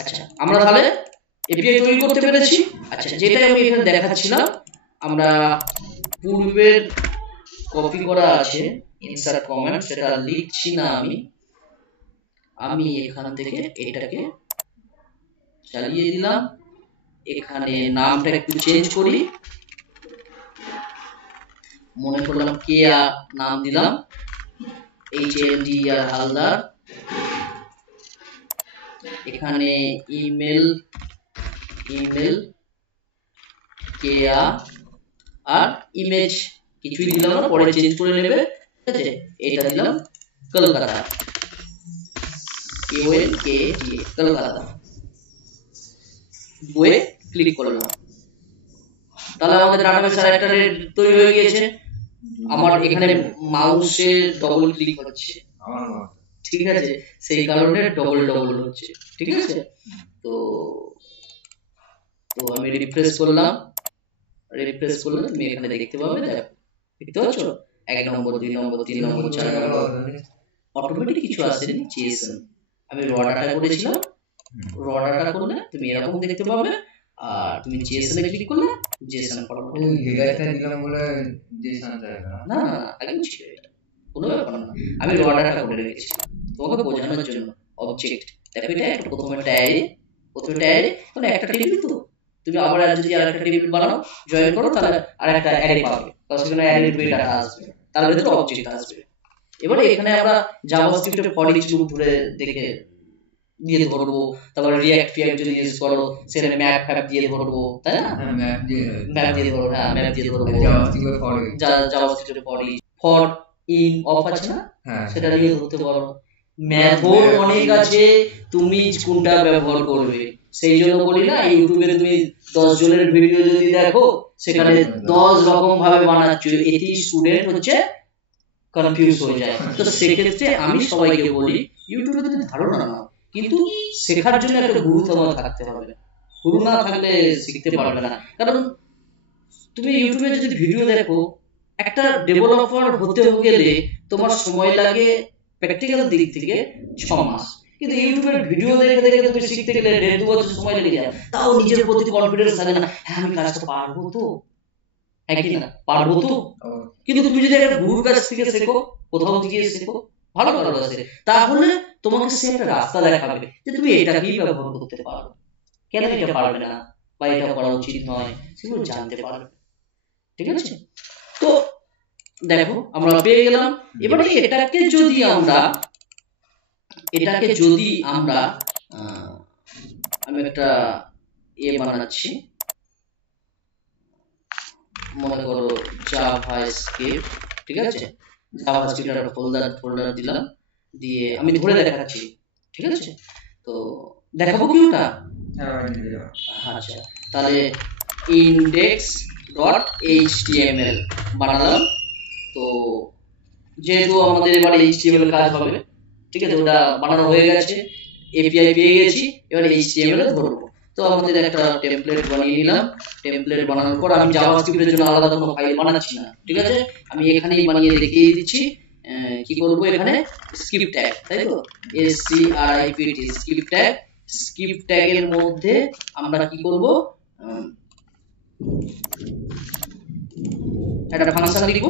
আচ্ছা আমরা তাহলে এপিআই তৈরি করতে পেরেছি। আচ্ছা, যেটা আমি এখানে দেখাচ্ছিলাম, আমরা পূর্বের কপি করা আছে ইনসার্ট কমেন্ট, সেটা লিখছি না আমি এখান থেকে এটাকে চালিয়ে দিলাম। এখানে নামটা একটু চেঞ্জ করি, মনে করলাম কেয়া নাম দিলাম, HLDR হালদার। এখানে ইমেল কেয়া, আর ইমেজ কিছুই দিলাম না, পরে চেঞ্জ করে নেবে। ঠিক আছে, এটা দিলাম কলকাতা, কলকাতা, বইয়ে ক্লিক করলাম। তাহলে আমাদের ডাটাবেস আরেকটা তৈরি হয়ে গিয়েছে। আমার এখানে মাউসে ডবল ক্লিক হচ্ছে, ঠিক আছে, সেই কারণে ডবল হচ্ছে। ঠিক আছে, তো আমি রিফ্রেশ করলাম, তুমি এখানে দেখতে পাবে। দেখতে পাচ্ছ 1 নম্বর, 2 নম্বর, 3 নম্বর, 4 নম্বর, অটোমেটিক কিছু আসেনি। জেসন আমি র ডাটা করেছিলাম, র ডাটা করলে তুমি এরকম দেখতে পাবে। আর তুমি জেসনে ক্লিক করলে জেসন ফরম্যাট। ওই হেডারটা দিলাম বলে জেসন যায় না, না আগে ছিল এটা, কোনো ব্যাপার না। আমি র ডাটা করে রেখেছিলাম তোমাকে বোঝানোর জন্য। অবজেক্ট দেখো, এটা একটা প্রথমে অ্যারে, মানে একটা টেবিল। তো তুমি আবার যদি আরেকটা টেবিল বানাও, জয়েন করো, তাহলে আরেকটা অ্যারে পাবে, তাহলে সেখানে অ্যারের ডাটা আসবে, তার ভিতরে অবজেক্ট আসবে। এবারে এখানে আমরা জাভাস্ক্রিপ্টে ফর ইচ লুপ ধরে দেখে দিয়ে ধরবো, তারপরে রিঅ্যাক্ট যদি ইউজ করো সেখানে ম্যাপ দিয়ে ধরবো, তাই না? ম্যাপ দিয়ে ধরবো, হ্যাঁ ম্যাপ দিয়ে ধরবো। জাভাস্ক্রিপ্টে ফর ইন অফ আছে না, সেটা দিয়ে ধরতে পারো। মেথড অনেক আছে, তুমি কোনটা ব্যবহার করবে। সেই জন্য বলি না, ইউটিউবে তুমি 10 জনের ভিডিও যদি দেখো, সেখানে 10 রকম ভাবে বানাচ্ছ, এটি স্টুডেন্ট হচ্ছে কনফিউজ হয়ে যায়। তো সেক্ষেত্রে আমি সবাইকে বলি, ইউটিউবে তুমি ধারণা নাও, কিন্তু শেখার জন্য একটা গুরু তোমার থাকতে হবে। গুরু না থাকলে শিখতে পারবে না। কারণ তুমি ইউটিউবে যদি ভিডিও দেখো, একটা ডেভেলপার হতে গেলে তোমার সময় লাগে প্র্যাকটিক্যাল দিক থেকে 6 মাস, কিন্তু ইউটিউবের ভিডিও দেখে দেখে তুমি শিখতে গেলে 1.5-2 বছর সময় লেগে যায়। তাও নিজের প্রতি কনফিডেন্স থাকে না, হ্যাঁ আমি কাজটা পারবো তো, একই না পারবো তো। কিন্তু তুমি যদি একটা গুরুর কাছ থেকে শেখো, কোথাও গিয়ে শেখো, ভালো কাছে, তাহলে তোমাকে সে একটা রাস্তা দেখাবে যে তুমি এটাকেই ব্যবহার করতে পারো, কেন এটা পারবে না, বা এটা করা উচিত নয়, সেগুলো জানতে পারবে। ঠিক আছে, তো দেখো আমরা পেয়ে গেলাম। এবারে এটাকে যদি আমরা আমি একটা বানাচ্ছি, মনে করো জাভাস্ক্রিপ্ট। ঠিক আছে, জাভাস্ক্রিপ্ট একটা ফোল্ডার দিলাম, দিয়ে আমি ধরে দেখাচ্ছি। ঠিক আছে, তো দেখাবো কি ওটা? আচ্ছা, তাহলে index.html বানালাম। তো যেহেতু আমাদের এবারে HTML কাজ হবে, ঠিক আছে, ওটা বানানো হয়ে গেছে, API পেয়ে গেছি, এবারে HTML এ ধরবো। তো আমাদের একটা টেমপ্লেট বানিয়ে নিলাম। টেমপ্লেট বানানোর পর আমি জাভাস্ক্রিপ্টের জন্য আলাদা কোনো ফাইল বানাচ্ছি না। ঠিক আছে, আমি এখানেই বানিয়ে দেখিয়ে দিচ্ছি কি করব। এখানে স্ক্রিপ্ট ট্যাগ, তাই তো, SCRIPT স্ক্রিপ্ট ট্যাগের মধ্যে আমরা কি করব, একটা ফাংশন লিখব,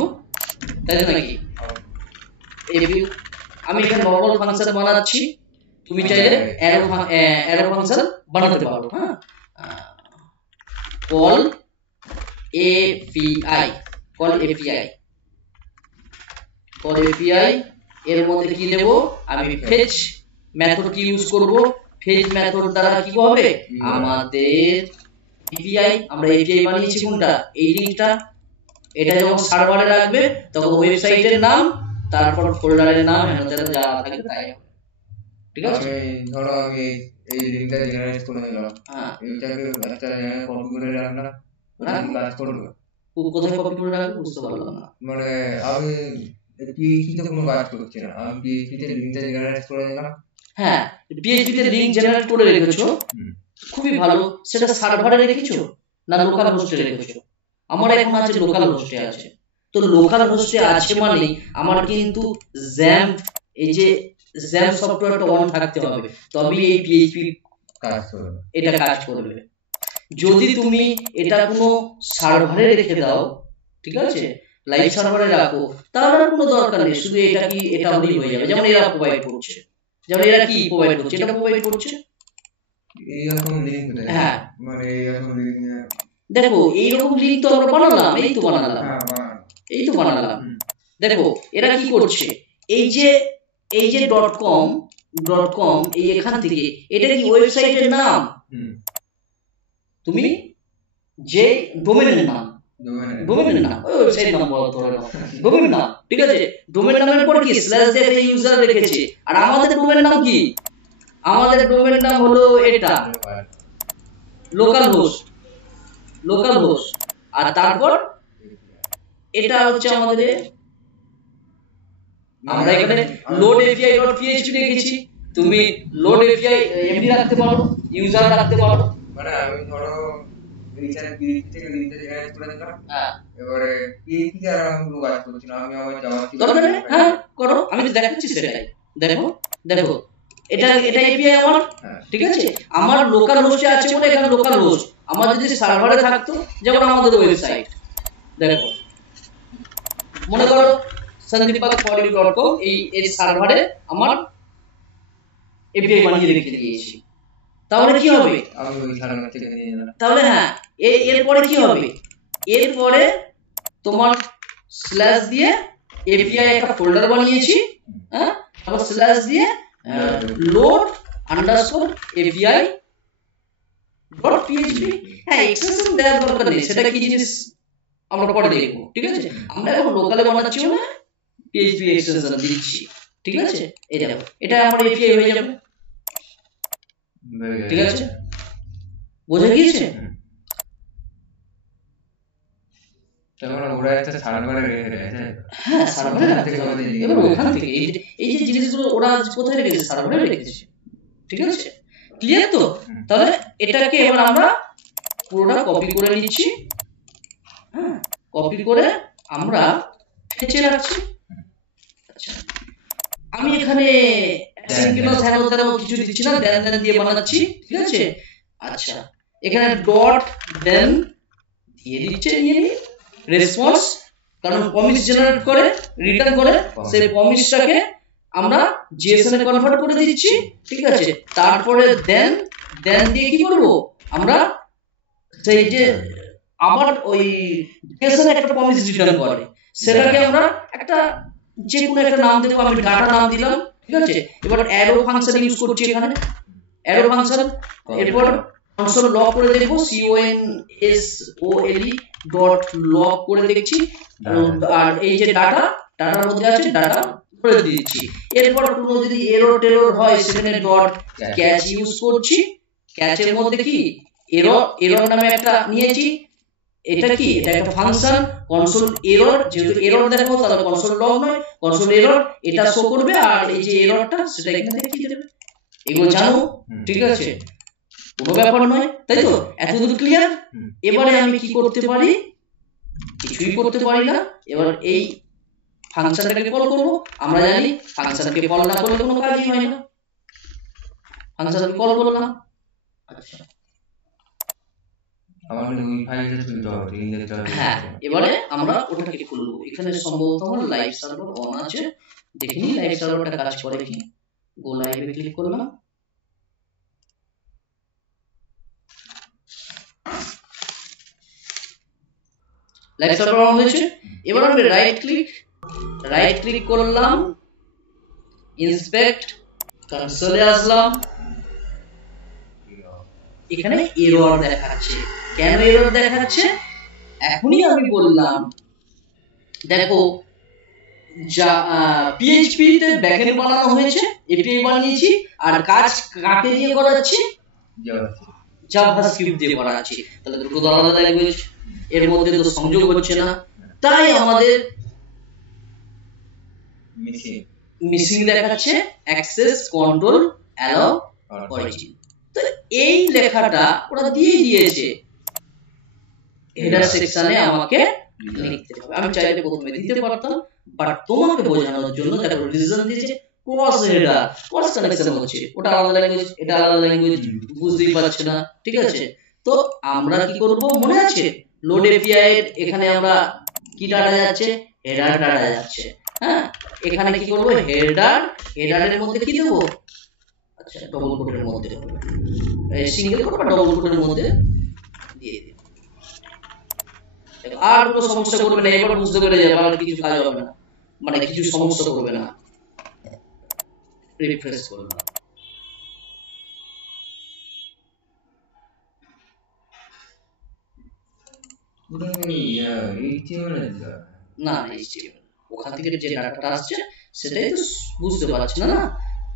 তাই তো নাকি? এপিউ আমি এখানে নরমাল ফাংশন বানাচ্ছি, তুমি চাইলে অ্যারো ফাংশন বানাতে পারো। হ্যাঁ, call API, call API, call API এর মধ্যে কি দেব আমি ফেচ মেথড কি ইউজ করব, ফেচ মেথড দ্বারা কি হবে আমাদের এপিআই, আমরা এপিআই বানিয়েছি কোনটা এই লিংকটা, এটা যখন সার্ভারে রাখবে তখন ওয়েবসাইটের নাম তারপর ফোল্ডারের নাম এখানে যা থাকে তাই হবে। ঠিক আছে, ধরো আমি এই লিংকটা জেনারেট করে নিলাম, হ্যাঁ এইটাকে একটা জায়গায় কপি করে রাখলাম, কাজ করবে কোথায় কপি করে রাখবে বুঝতে পারলাম না। মানে আমি পিএইচপি তে কোনো কাজ করছি না, আমি পিএইচপি তে লিংকটা জেনারেট করে নিলাম। হ্যাঁ, পিএইচপি তে লিংক জেনারেট করে রেখেছো, খুবই ভালো। সেটা সার্ভারে রেখেছো না লোকাল হোস্টে রেখেছো? আমার এখন আছে লোকাল হোস্টে আছে। তো লোকাল হোস্টে আছে মানে আমার কিন্তু জ্যাম্প, এই যে জ্যাম্প সফটওয়্যারটা অন থাকতে হবে, তবে এই পিএইচপি কাজ করবে, এটা কাজ করবে। যদি তুমি এটা কোনো সার্ভারে রেখে দাও, ঠিক আছে, লাইভ সার্ভারে রাখো, তাহলে আর কোনো দরকার নেই, শুধু এটা কি এটা হলেই হয়ে যাবে। যেমন এরা প্রোভাইড করছে, যেমন এরা কি প্রোভাইড করছে, এটা প্রোভাইড করছে এইরকম লিংক। হ্যাঁ, মানে এইরকম লিংক দেখো এইরকম লিংক তো আমরা বানালাম, এই তো বানালাম, এই তো বানালাম। দেখো এরা কি করছে, এই যে ডট কম এই এখান থেকে, এটা কি ওয়েবসাইটের নাম, তুমি যে ডোমেনের নাম, ডোমেনের নাম ওই ওয়েবসাইট নাম বলো তো, ডোমেনের নাম, ঠিক আছে, ডোমেন নামের পর কি স্ল্যাশ দিয়ে একটা ইউজার রেখেছে, আর আমাদের ডোমেন নাম কি, আমাদের ডোমেন নাম হলো এটা লোকাল হোস্ট, লোকাল হোস্ট, আর তারপর এটা হচ্ছে আমাদের, আমরা এখানে লোড এপিআই ডট পিএইচপি রেখেছি, তুমি লোড এপিআই এমডি রাখতে পারো, ইউজার রাখতে পারো। মানে আমি ধরো এইখানে পিএইচপি থেকে লিংকটা জেনারেট করে দিলাম, হ্যাঁ, এবারে পিএইচপি তে আর আমি কোনো কাজ করছি না, আমি আমার জাভাস্ক্রিপ্ট দরকার নেই, হ্যাঁ করো, আমি দেখাচ্ছি সেটাই। দেখো দেখো এটা এপিআই আমার, ঠিক আছে, আমার লোকাল হোস্টে আছে বলে এখানে লোকাল হোস্ট, আমার যদি সার্ভারে থাকতো যেমন আমাদের ওয়েবসাইট, দেখো মনে করো sandeepakpaulik.com এই সার্ভারে আমার এপিআই বানিয়ে রেখে দিয়েছি, তাহলে কি হবে, আমি ওই সার্ভার থেকে নিয়ে নিলাম, তাহলে হ্যাঁ এরপরে কি হবে, এরপরে তোমার স্ল্যাশ দিয়ে এপিআই একটা ফোল্ডার বানিয়েছি, হ্যাঁ, তারপর স্ল্যাশ দিয়ে load underscore API dot PHP, হ্যাঁ এক্সটেনশন দেওয়ার দরকার নেই, সেটা কি জিনিস আমরা পরে দেখবো, ঠিক আছে, আমরা এখন লোকালে বানাচ্ছি না, পিএইচপি এক্সটেনশন দিচ্ছি, ঠিক আছে, এই দেখো এটা আমার এপিআই হয়ে যাবে, ঠিক আছে, বোঝা গিয়েছে? তারপর ওরা একটা সার্ভারে রেখে দেয়, হ্যাঁ সার্ভারে রাখতে হবে, এবার ওখান থেকে এই যে জিনিসগুলো ওরা কোথায় রেখেছে, সার্ভারে রেখেছে, ঠিক আছে, ক্লিয়ার তো? তাহলে এটাকে এবার আমরা পুরোটা কপি করে নিচ্ছি, হ্যাঁ, কপি করে আমরা ফেচে রাখছি। আচ্ছা, আমি এখানে অ্যাসিঙ্ক্রোনাস হ্যালো কিছু দিচ্ছি না, দেন দিয়ে বানাচ্ছি, ঠিক আছে। আচ্ছা, এখানে ডট দেন দিয়ে দিচ্ছে নিয়ে রেসপন্স, কারণ প্রমিস জেনারেট করে রিটার্ন করে, সেই প্রমিসটাকে আমরা জেএসএন এ কনভার্ট করে দিচ্ছি, ঠিক আছে। তারপরে দেন দিয়ে কি করব আমরা, সেই যে আবার ওই জেএসএন একটা প্রমিস রিটার্ন করে, সেটাকে আমরা একটা যে কোনো একটা নাম দেব, আমি ডাটা নাম দিলাম, ঠিক আছে। এবার অ্যারো ফাংশন ইউজ করছি এখানে, অ্যারো ফাংশন, এরপর কনসোল লগ করে দেখব, console ডট লগ করে দেখছি, আর এই যে ডাটার মধ্যে আছে ডাটা করে দিচ্ছি। এরপর কোনো যদি এরর টেরর হয় সেখানে ডট ক্যাচ ইউজ করছি, ক্যাচের মধ্যে কি এরর নামে একটা নিয়েছি, এটা কি, এটা একটা ফাংশন, কনসোল এরর, যেহেতু এরর দেখাবো তাহলে কনসোল লগ নয়, কনসোল এরর এটা শো করবে, আর এই যে এররটা সেটা এখানে দেখিয়ে দেবে। এগুলো জানো, ঠিক আছে, কোনো ব্যাপার নয়, তাই তো? এতদূর ক্লিয়ার? এবারে আমি কি করতে পারি, কিছুই করতে পারি না, এবার এই ফাংশনটাকে কল করব। আমরা জানি ফাংশনকে কল না করলে কোনো কাজই হয় না, ফাংশনকে কল করলাম। আচ্ছা, আমাদের ওই ফাইলটা তুলতে হবে, হ্যাঁ, এবারে আমরা ওটাকে খুলবো। এখানে সম্ভবত আমার লাইভ সার্ভার অন আছে, দেখিনি লাইভ সার্ভারটা কাজ করে কি। গো লাইভে ক্লিক করলাম, লাইভ সার্ভার অন হয়েছে। এবার আমি রাইট ক্লিক করলাম, ইন্সপেক্ট কনসোলে আসলাম, এখানে এরর দেখাচ্ছে। কেন এরর দেখাচ্ছে এখনই আমি বললাম। দেখো যা PHP তে ব্যাকএন্ড বানানো হয়েছে, API বানিয়েছি, আর কাজ কাকে দিয়ে করাচ্ছি, জাভাস্ক্রিপ্ট দিয়ে করাচ্ছি। তাহলে দুটো তো আলাদা ল্যাঙ্গুয়েজ, এর মধ্যে তো সংযোগ হচ্ছে না, তাই আমাদের মিসিং দেখাচ্ছে অ্যাক্সেস কন্ট্রোল অ্যালাউ অরিজিন। তো এই লেখাটা ওরা দিয়ে দিয়েছে হেডার সেকশনে আমাকে লিখতে হবে। আমি চাইলে প্রথমে দিতে পারতাম, বাট তোমাকে বোঝানোর জন্য দেখো রিজন দিয়েছে ক্রস হেডার, ক্রস কানেকশন হচ্ছে, ওটা আলাদা ল্যাঙ্গুয়েজ এটা আলাদা ল্যাঙ্গুয়েজ, বুঝতেই পারছে না। ঠিক আছে, তো আমরা কি করব মনে আছে, লোড এপিআই এর এখানে আমরা কি ডাটা যাচ্ছে, হেডার ডাটা যাচ্ছে। হ্যাঁ, এখানে কি করব, হেডারের মধ্যে কি দেব, আচ্ছা ডবল কোটের মধ্যে, সিঙ্গেল কোট বা ডবল কোটের মধ্যে দিয়ে দিই। আর কোনো সমস্যা করবে না, এবার বুঝতে পেরে যাবে, আর কিছু কাজ হবে না, মানে কিছু সমস্যা করবে না। রিফ্রেশ করলাম, না HTML ওখান থেকে যে ডাটাটা আসছে সেটাই তো বুঝতে পারছি না।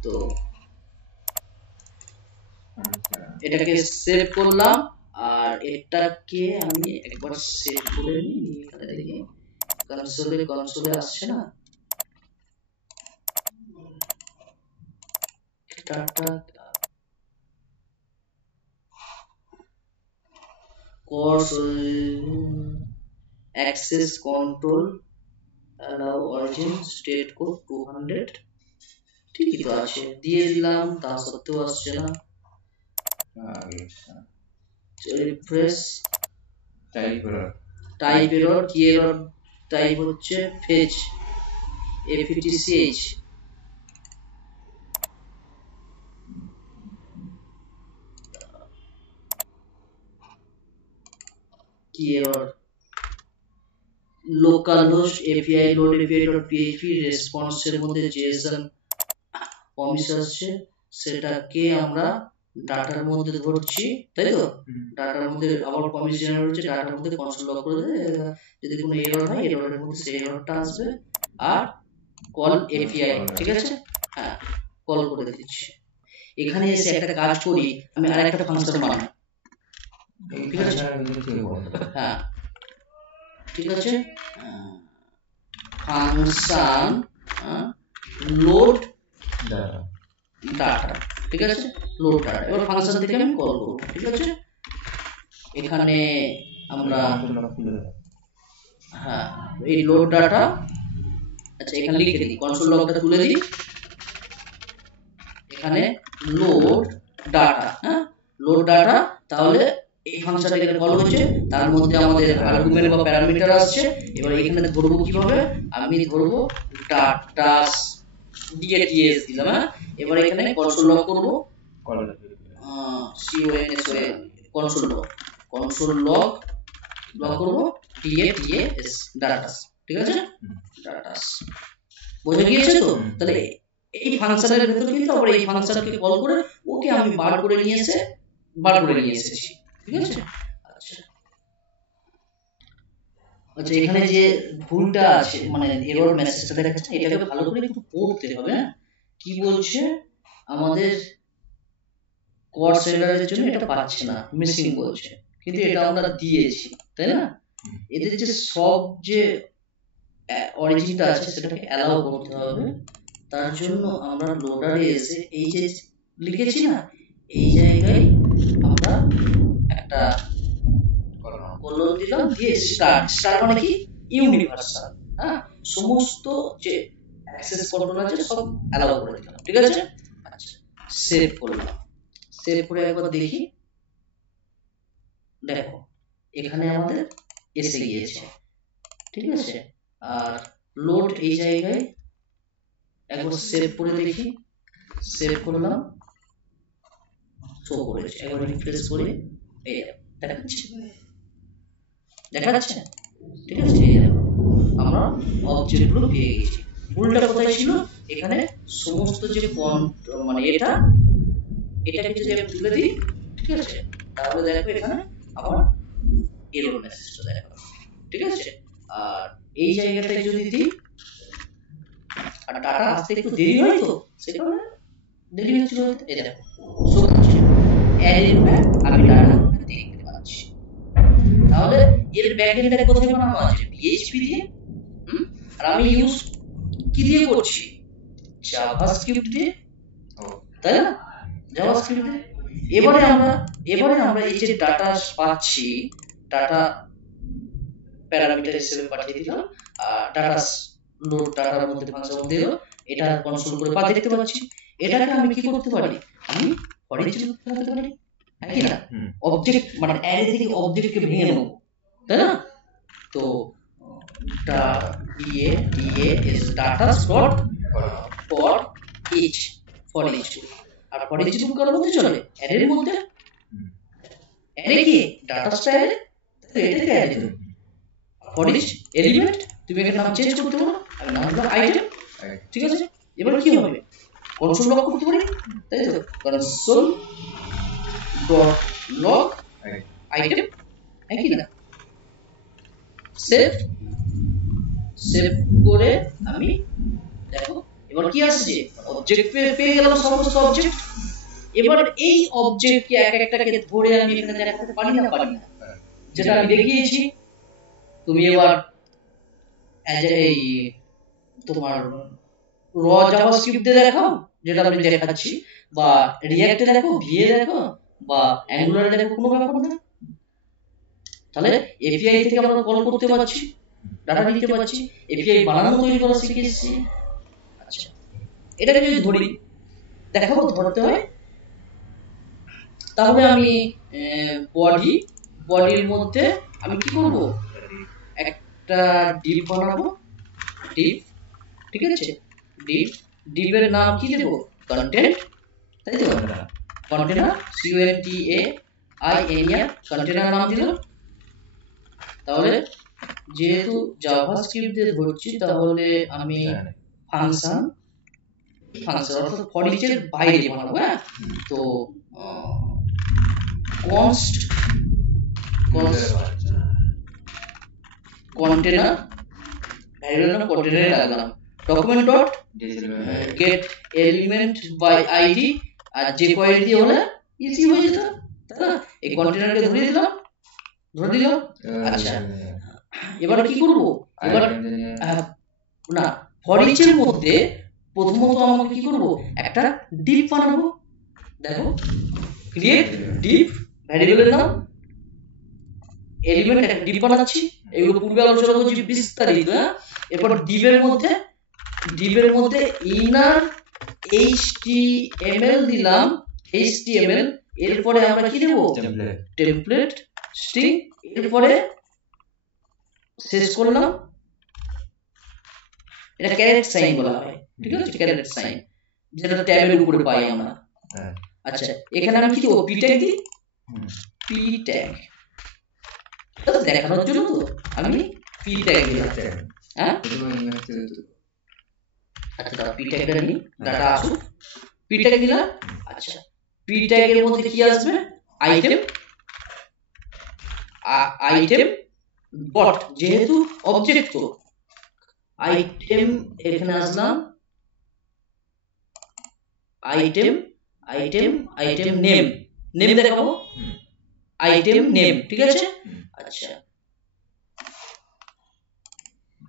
তো এটাকে সেভ করলাম, আর এটাকে আমি একবার সেভ করে নিই। এখানে দেখি কনসোলে আসছে না data, course access control allow origin state code 200, ঠিকই তো আছে, দিয়ে দিলাম, তা সত্ত্বেও আসছে না। রিফ্রেশ, টাইপ এরর, কি এরর টাইপ হচ্ছে ফেচ, FETCH, কি error, local host API load API.php রেসপন্সের মধ্যে JSON প্রমিস আসছে, সেটাকে আমরা ডাটার মধ্যে ধরছি, তাই তো ডাটার মধ্যে আবার প্রমিস জেনারেট হচ্ছে, ডাটার মধ্যে কনসোল লক করে দেয়, যদি কোনো এরর হয় এররের মধ্যে সেই এররটা আসবে, আর কল API, ঠিক আছে, হ্যাঁ কল করে দিচ্ছি। এখানে এসে একটা কাজ করি, আমি আরেকটা ফাংশন বানাই, ঠিক আছে, হ্যাঁ ঠিক আছে, ফাংশন লোড ডাটা, ঠিক আছে, লোড ডাটা। এবার ফাংশন থেকে আমি কল করব, ঠিক আছে, এখানে আমরা হ্যাঁ এই লোড ডাটা, আচ্ছা এখানে লিখে দিই, কনসোল লগটা তুলে দিই, এখানে লোড ডাটা, হ্যাঁ লোড ডাটা, তাহলে এই ফাংশনটা এখানে কল হচ্ছে, তার মধ্যে আমাদের আর্গুমেন্ট বা প্যারামিটার আসছে। এবার এখানে ধরবো কিভাবে, আমি ধরবো ডাটা DATS দিলাম, হ্যাঁ এবার এখানে কনসোল লগ করব, কনসোল লগ করব DATS ডাটাস, ঠিক আছে, ডাটাস বোঝা গিয়েছে তো। তাহলে এই ফাংশনের ভিতরে কিন্তু আবার এই ফাংশনকে কল করে ওকে আমি বার করে নিয়ে এসেছি, ঠিক আছে। আচ্ছা আচ্ছা, এখানে যে ভুলটা আছে, মানে এরর মেসেজটা দেখাচ্ছে, এটাকে ভালো করে একটু পড়তে হবে। কি বলছে, আমাদের কোড সেলারের জন্য এটা পাচ্ছে না, মিসিং বলছে, কিন্তু এটা আমরা দিয়েছি, তাই না। এদের যে সব যে অরিজিনটা আছে সেটাকে অ্যালাউ করতে হবে, তার জন্য আমরা লোডারে এসে এই যে লিখেছি না, এই জায়গায় আমরা একটা কলন দিলাম, দিয়ে স্টার মানে কি, ইউনিভার্সাল, হ্যাঁ সমস্ত যে অ্যাক্সেস কন্ট্রোল আছে সব অ্যালাউ করে দিলাম, ঠিক আছে। আচ্ছা সেভ করলাম, সেভ করে একবার দেখি, দেখো এখানে আমাদের এসে গিয়েছে, ঠিক আছে। আর লোড এই জায়গায় একবার সেভ করে দেখি, সেভ করলাম, শো করেছে, একবার রিফ্রেশ করে এই দেখাচ্ছে, দেখাচ্ছে, ঠিক আছে। এই দেখো আমরা অবজেক্টগুলো পেয়ে গেছি। ভুলটা কোথায় ছিল, এখানে সমস্ত যে মানে এটাকে যদি আমি তুলে দিই, ঠিক আছে, তাহলে দেখো এখানে আমার এরর মেসেজটা দেখো, ঠিক আছে। আর এই জায়গাটায় যদি দিই, আর ডাটা আসতে একটু দেরি হয়, তো সে কারণে দেরি হচ্ছিল, এই দেখো শো করছে অ্যারের ম্যাপ, আমি ডাটা দেখতে পাচ্ছি। তাহলে এর ব্যাকএন্ডটা কোথায় বানানো আছে, PHP দিয়ে, আর আমি ইউজ কি দিয়ে করছি, জাভাস্ক্রিপ্ট দিয়ে, তাই না, জাভাস্ক্রিপ্ট দিয়ে। এবারে আমরা এই যে ডাটা পাচ্ছি, ডাটা প্যারামিটার হিসেবে পাঠিয়ে দিলাম, আর ডাটা লোড ডাটার মধ্যে ফাংশন মধ্যে এলো, এটা কনসোল করে পা দেখতে পাচ্ছি। এটাকে আমি কি করতে পারি, আমি অরিজিনাল করতে পারি, হ্যাঁ কি না, অবজেক্ট মানে অ্যারে থেকে অবজেক্টকে ভেঙে নেব, তাই না। তো data dot for each, for each, আর ফর ইচ লুপ কার মধ্যে চলে, অ্যারের মধ্যে। অ্যারে কি ডাটা স্টাইল, এটাকে অ্যারে দেব, ফর ইচ এলিমেন্ট, তুমি এখানে নাম চেঞ্জ করতে পারো, আমি নাম দিলাম আইটেম, ঠিক আছে। এবার কি হবে, কনসোল লগ করতে পারি, তাই তো, কনসোল ডট লগ আইটেম, একই না, সেভ, সেভ করে আমি দেখো এবার কি আসছে, অবজেক্ট পেয়ে গেলাম, সমস্ত অবজেক্ট। এবার এই অবজেক্টকে এক একটাকে ধরে আমি এখানে দেখাতে পারি না, যেটা আমি দেখিয়েছি। তুমি এবার এই তোমার র জাভাস্ক্রিপ্ট দিয়ে দেখাও, যেটা আমি দেখাচ্ছি, বা রিঅ্যাক্টে দেখো, ভিএ দেখো, বা অ্যাঙ্গুলারে দেখো, কোনো ব্যাপার না। তাহলে এপিআই থেকে আমরা কল করতে পারছি, ডাটা নিতে পারছি, এপিআই বানানো তৈরি করা শিখেছি। আচ্ছা, এটাকে যদি ধরি, দেখাবো ধরতে হয়, তাহলে আমি বডির মধ্যে আমি কি করব, একটা ডিপ বানাবো, ডিপ, ঠিক আছে, ডিপের নাম কি দেব, কন্টেন্ট, তাই তো, কন্টেনার, CONTAINER, কন্টেনার নাম দিলাম। তাহলে যেহেতু জাভাস্ক্রিপ্ট দিয়ে ধরছি, তাহলে আমি ফাংশন অর্থাৎ ফর ইচ এর বাইরে বানাবো, হ্যাঁ। তো const কন্টেনার, ভ্যারিয়েবল নাম কন্টেনারে রাখলাম, document dot get element by ID, আর যে কোয়েরি দিয়ে হলে ইজি হয়ে যেত, তাই না। এই কন্টেনারকে ধরে দিলাম। আচ্ছা, এবার কি করব, এবার না, ফর ইচ এর মধ্যে প্রথমত আমাকে কি করব, একটা ডিপ বানাবো, দেখো ক্রিয়েট ডিপ, ভ্যারিয়েবলের নাম, এলিমেন্ট, একটা ডিপ বানাচ্ছি, এগুলো পূর্বে আলোচনা করেছি বিস্তারিত, হ্যাঁ। এরপর ডিপের মধ্যে ইনার HTML দিলাম, HTML, এরপরে আমরা কি দেব, টেমপ্লেট স্ট্রিং, এরপরে শেষ করলাম, এটা ক্যারেক্ট সাইন বলা হয়, ঠিক আছে, ক্যারেক্ট সাইন, যেটা ট্যাবের উপরে পাই আমরা। আচ্ছা, এখানে আমি কি দেব, পি ট্যাগ দিই, পি ট্যাগ দেখানোর জন্য, তো আমি পি ট্যাগ দিলাম, হ্যাঁ। আচ্ছা, দাঁড়া, পি ট্যাগটা নিই, ডাটা আসুক, পি ট্যাগ দিলাম। আচ্ছা, পি ট্যাগের মধ্যে কি আসবে, আইটেম ডট, যেহেতু অবজেক্ট, তো আইটেম, এখানে আসলাম, আইটেম নেম দেখাবো, আইটেম নেম, ঠিক আছে। আচ্ছা,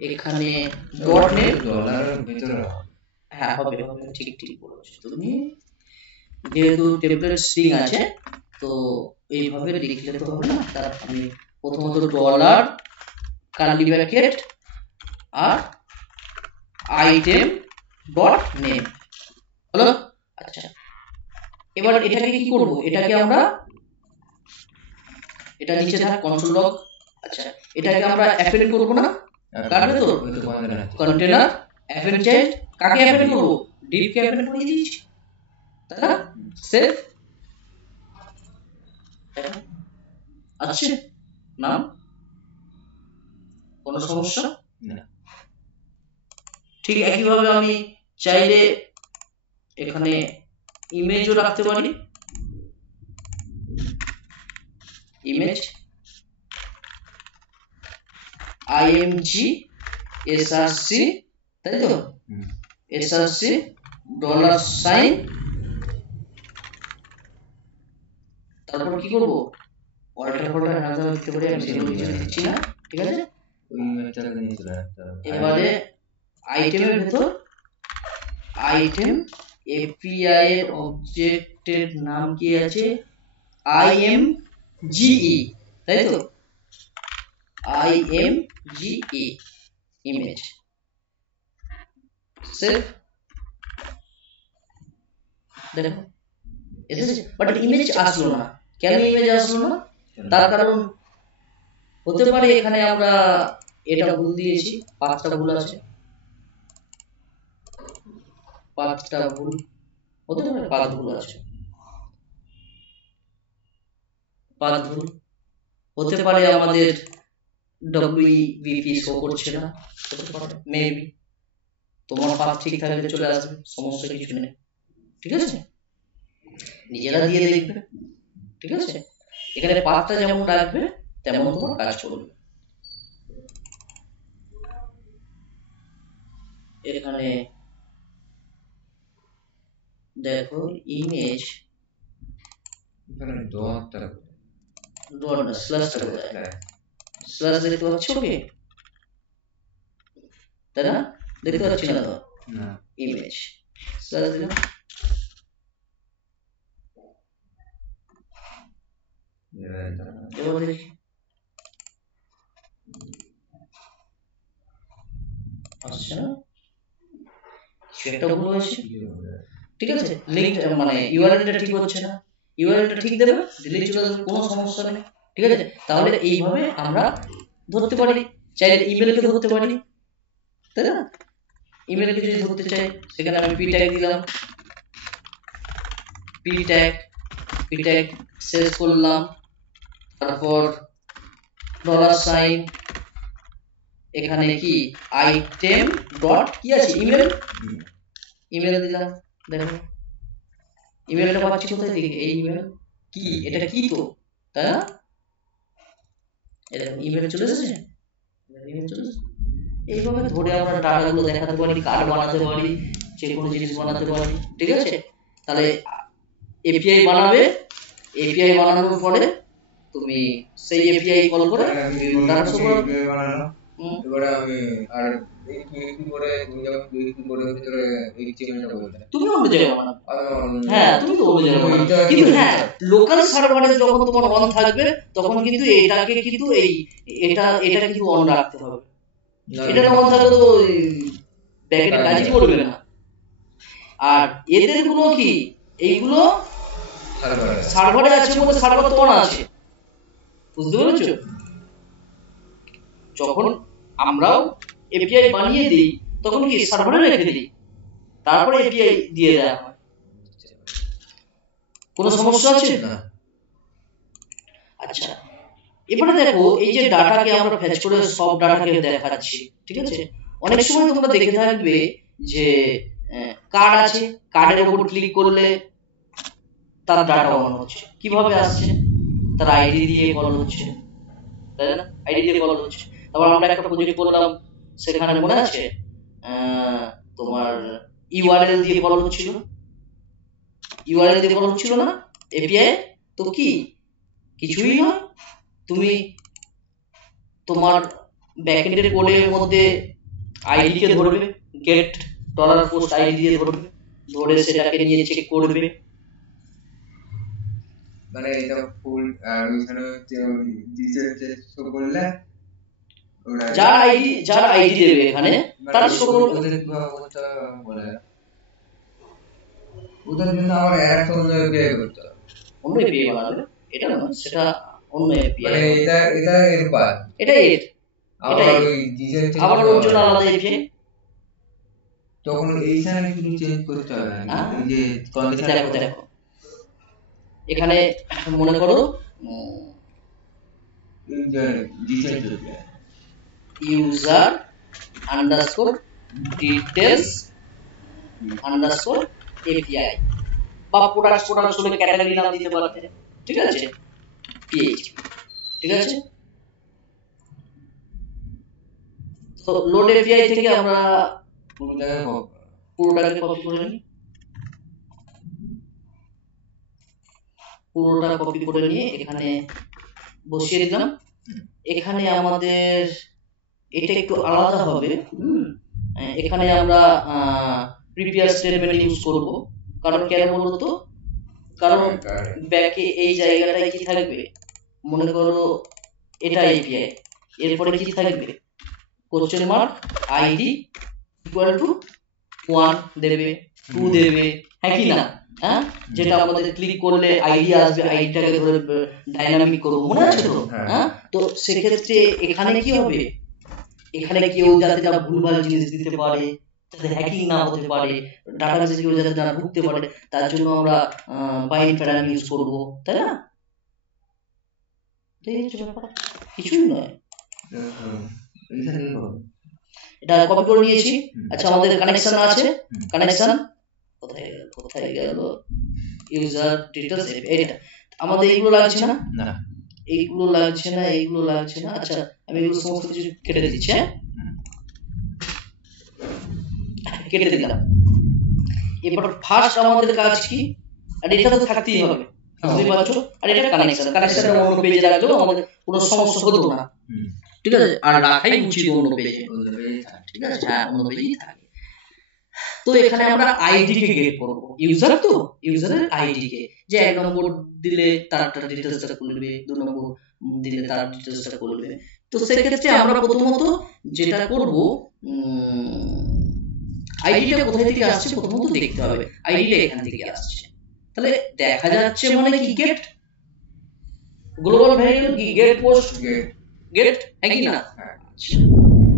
এখানে ডট নেম, হ্যাঁ হবে, ঠিক বলেছো তুমি, যেহেতু টেমপ্লেট স্ট্রিং আছে, তো এইভাবে লিখলে তো হবে না। তার আমি প্রথমত ডলার কার্লি ব্র্যাকেট আর আইটেম ডট নেম হলো। আচ্ছা, এবার এটাকে কি করব, এটাকে আমরা, এটা নিচে থাক কন্ট্রোল লগ। আচ্ছা, এটাকে আমরা অ্যাপেন্ড করব না, কাটবে তো, কন্টেনার অ্যাপেন্ড চাইল্ড কাকে অ্যাপেন্ড করবো, ডিভ কে অ্যাপেন্ড করে দিয়েছি, তাই না? সেলফ আছে নাম, কোনো সমস্যা না। ঠিক একইভাবে আমি চাইলে এখানে ইমেজও রাখতে পারি, ইমেজ img src, তাই তো, src ডলার সাইন, তারপর কি করবো, অল্টার ফল্টার আলাদা দিতে পারি, আমি সেগুলো কিছু দিচ্ছি না, ঠিক আছে। এবারে আইটেমের ভেতর আইটেম এপিআই এর অবজেক্টের নাম কি আছে, imge, তাই তো, imge ইমেজ সেভ, দেখো এসেছে, বাট ইমেজ আসলো না, কেন ইমেজ আসলো না, তার কারণ হতে পারে এখানে আমরা এটা ভুল দিয়েছি, পাঁচটা ভুল আছে, পাঁচটা ভুল হতে পারে, পাঁচ ভুল আছে, পাঁচ ভুল হতে পারে, আমাদের ডব্লিউবিপি শো করছে না, হতে পারে মেবি, তোমার পাঁচ ঠিক থাকলে চলে আসবে, সমস্যা কিছু নেই, ঠিক আছে, নিজেরা দিয়ে দেখবে, ঠিক আছে। এখানে পাঁচটা যেমন রাখবে তেমন তোমার কাজ করবে। এখানে দেখো ইমেজ স্ল্যাশটা কোথায়, স্ল্যাশ দেখতে পাচ্ছ কি, তাই না, দেখতে পাচ্ছি না তো, ইমেজ স্ল্যাশ দিলাম, এবার দেখি আসছে না, সেটা ভুল হয়েছে, ঠিক আছে, লিংক মানে ইউআরএলটা ঠিক হচ্ছে না, ইউআরএলটা ঠিক দেবে, ডিলিট চলে যাবে, কোনো সমস্যা নেই, ঠিক আছে। তাহলে এইভাবে আমরা ধরতে পারি, চাইলে ইমেলকে ধরতে পারি, তাই না, ইমেলকে যদি ধরতে চাই সেখানে আমি পি ট্যাগ দিলাম, পি ট্যাগ শেষ করলাম, তারপর ডলার সাইন, এখানে কি আইটেম ডট কি আছে, ইমেল দিলাম, দেখো ইমেলটা পাচ্ছি কোথায় থেকে, এই ইমেল কি, এটা কি তো, তাই না, এটা ইমেল চলে এসেছে, ইমেল চলে এসেছে, এইভাবে ধরে আমরা ডাটাগুলো দেখাতে পারি, কার্ড বানাতে পারি, যে কোনো জিনিস বানাতে পারি, ঠিক আছে। তাহলে এপিআই বানাবে, এপিআই বানানোর পরে তুমি সেই এপিআই কল করে ডাটা শো করবে, এবারে আমি আর কি করে তুমি যখন কি করে ভিতরে এইচটিএমএলটা বলতে তুমি অন্য জায়গায় বানাবে, হ্যাঁ তুমি তো অন্য জায়গায় বানাবে, কিন্তু হ্যাঁ লোকাল সার্ভারে যখন তোমার অন থাকবে তখন কিন্তু এটাকে কিন্তু এটা কিন্তু অন রাখতে হবে, এটা অন থাকলে তো ব্যাকএন্ড কাজই করবে না। আর এদের গুলো কি, এইগুলো সার্ভারে আছে বলে সার্ভার তো অন আছে, বুঝতে পেরেছো, যখন আমরাও এপিআই বানিয়ে দিই তখন কি সার্ভারে রেখে দিই, তারপরে এপিআই দিয়ে দেওয়া হয়, কোনো সমস্যা আছে না। আচ্ছা এবারে দেখো এই যে ডাটাকে আমরা ফেচ করে সব ডাটাকে দেখাচ্ছি, ঠিক আছে, অনেক সময় তোমরা দেখে থাকবে যে কার্ড আছে, কার্ডের উপর ক্লিক করলে তার ডাটা অন হচ্ছে, কিভাবে আসছে, তার আইডি দিয়ে কল হচ্ছে, তাই না, আইডি দিয়ে কল হচ্ছে। তারপর আমরা একটা প্রজেক্ট করলাম, সেখানে মনে আছে তোমার ইউআরএল দিয়ে কল হচ্ছিল, ইউআরএল দিয়ে কল হচ্ছিল না এপিআই, তো কি কিছুই নয়, তুমি তোমার ব্যাকএন্ডের কোডের মধ্যে আইডি কে ধরবে, গেট ডলার পোস্ট আইডি দিয়ে ধরবে, ধরে সেটাকে নিয়ে চেক করবে, মানে এটা ফুল আর ওখানে ডিটেইলস শো করলে যার আইডি দেবে এখানে তার শো করবে, বলে ওদের কিন্তু আমার একটা অন্য এপিআই করতে হবে, অন্য এপিআই বানাবে, এটা না সেটা অন্য এপিআই, মানে এটা এর পার, এটা এর, আবার ওই ডিজাইন আবার ওর জন্য আলাদা এপিআই, তখন এইখানে কিছু চেঞ্জ করতে হবে না, হ্যাঁ? এই যে দেখো দেখো এখানে মনে করো user underscore details underscore API বা প্রোডাক্ট বলে ক্যাটাগরি নাম দিতে পারতে, ঠিক আছে, পিএইচপি, ঠিক আছে। তো লোড এপিআই থেকে আমরা পুরোটাকে কপি করে নিই, পুরোটা কপি করে নিয়ে এখানে বসিয়ে দিলাম। এখানে আমাদের এটা একটু আলাদা হবে, এখানে আমরা প্রিভিয়াস স্টেটমেন্ট ইউজ করব। কারণ কেন বলতো তো, কারণ ব্যাকে এই জায়গাটায় কি থাকবে, মনে করো এটা এপিআই, এরপরে কি থাকবে question mark ID equal to 1 দেবে, 2 দেবে, হ্যাঁ কি না, হ্যাঁ, যেটা আমাদের ক্লিক করলে আইডি আসবে, আইডিটাকে ধরে ডাইনামিক করব, মনে আছে তো, হ্যাঁ। তো সেক্ষেত্রে এখানে কি হবে, এখানে কেউ যাতে না ভুলভাল জিনিস দিতে পারে, যাতে হ্যাকিং না হতে পারে, ডাটাবেসে কেউ যাতে না ঢুকতে পারে, তার জন্য আমরা বাইন্ড প্যারামিটার ইউজ করব, তাই না? কিছুই নয়, এটা কপি করে নিয়েছি। আচ্ছা আমাদের কানেকশন আছে, কানেকশন কোথায় গেল, ইউজার ডিটেইলস, এটা আমাদের এইগুলো লাগছে না, এইগুলো লাগছে না, এইগুলো লাগছে না। আচ্ছা আমি এগুলো সমস্ত কিছু কেটে দিচ্ছি, হ্যাঁ কেটে দিলাম। এবার ফার্স্ট আমাদের কাজ কি, আর এটা তো থাকতেই হবে, বুঝতে পারছো, আর এটা কানেকশন অন্য পেজে রাখলেও আমাদের কোনো সমস্যা হতো না, ঠিক আছে, আর রাখাই উচিত অন্য পেজে, ঠিক আছে, হ্যাঁ অন্য পেজেই থাকে। তো এখানে আমরা আইডি কে গেট করব, ইউজার তো ইউজারের আইডি কে, যে 1 নম্বর দিলে তার ডিটেইলসটা করবে, 2 নম্বর দিলে তার ডিটেইলসটা করবে। তো সেক্ষেত্রে আমরা প্রথমত যেটা করব, আইডিটা কোথা থেকে আসছে প্রথমত দেখতে হবে, আইডিটা এখান থেকে আসছে, তাহলে দেখা যাচ্ছে মানে কি গেট গ্লোবাল ভ্যারিয়েবল, কি গেট পোস্ট গেট, হ্যাঁ কি না।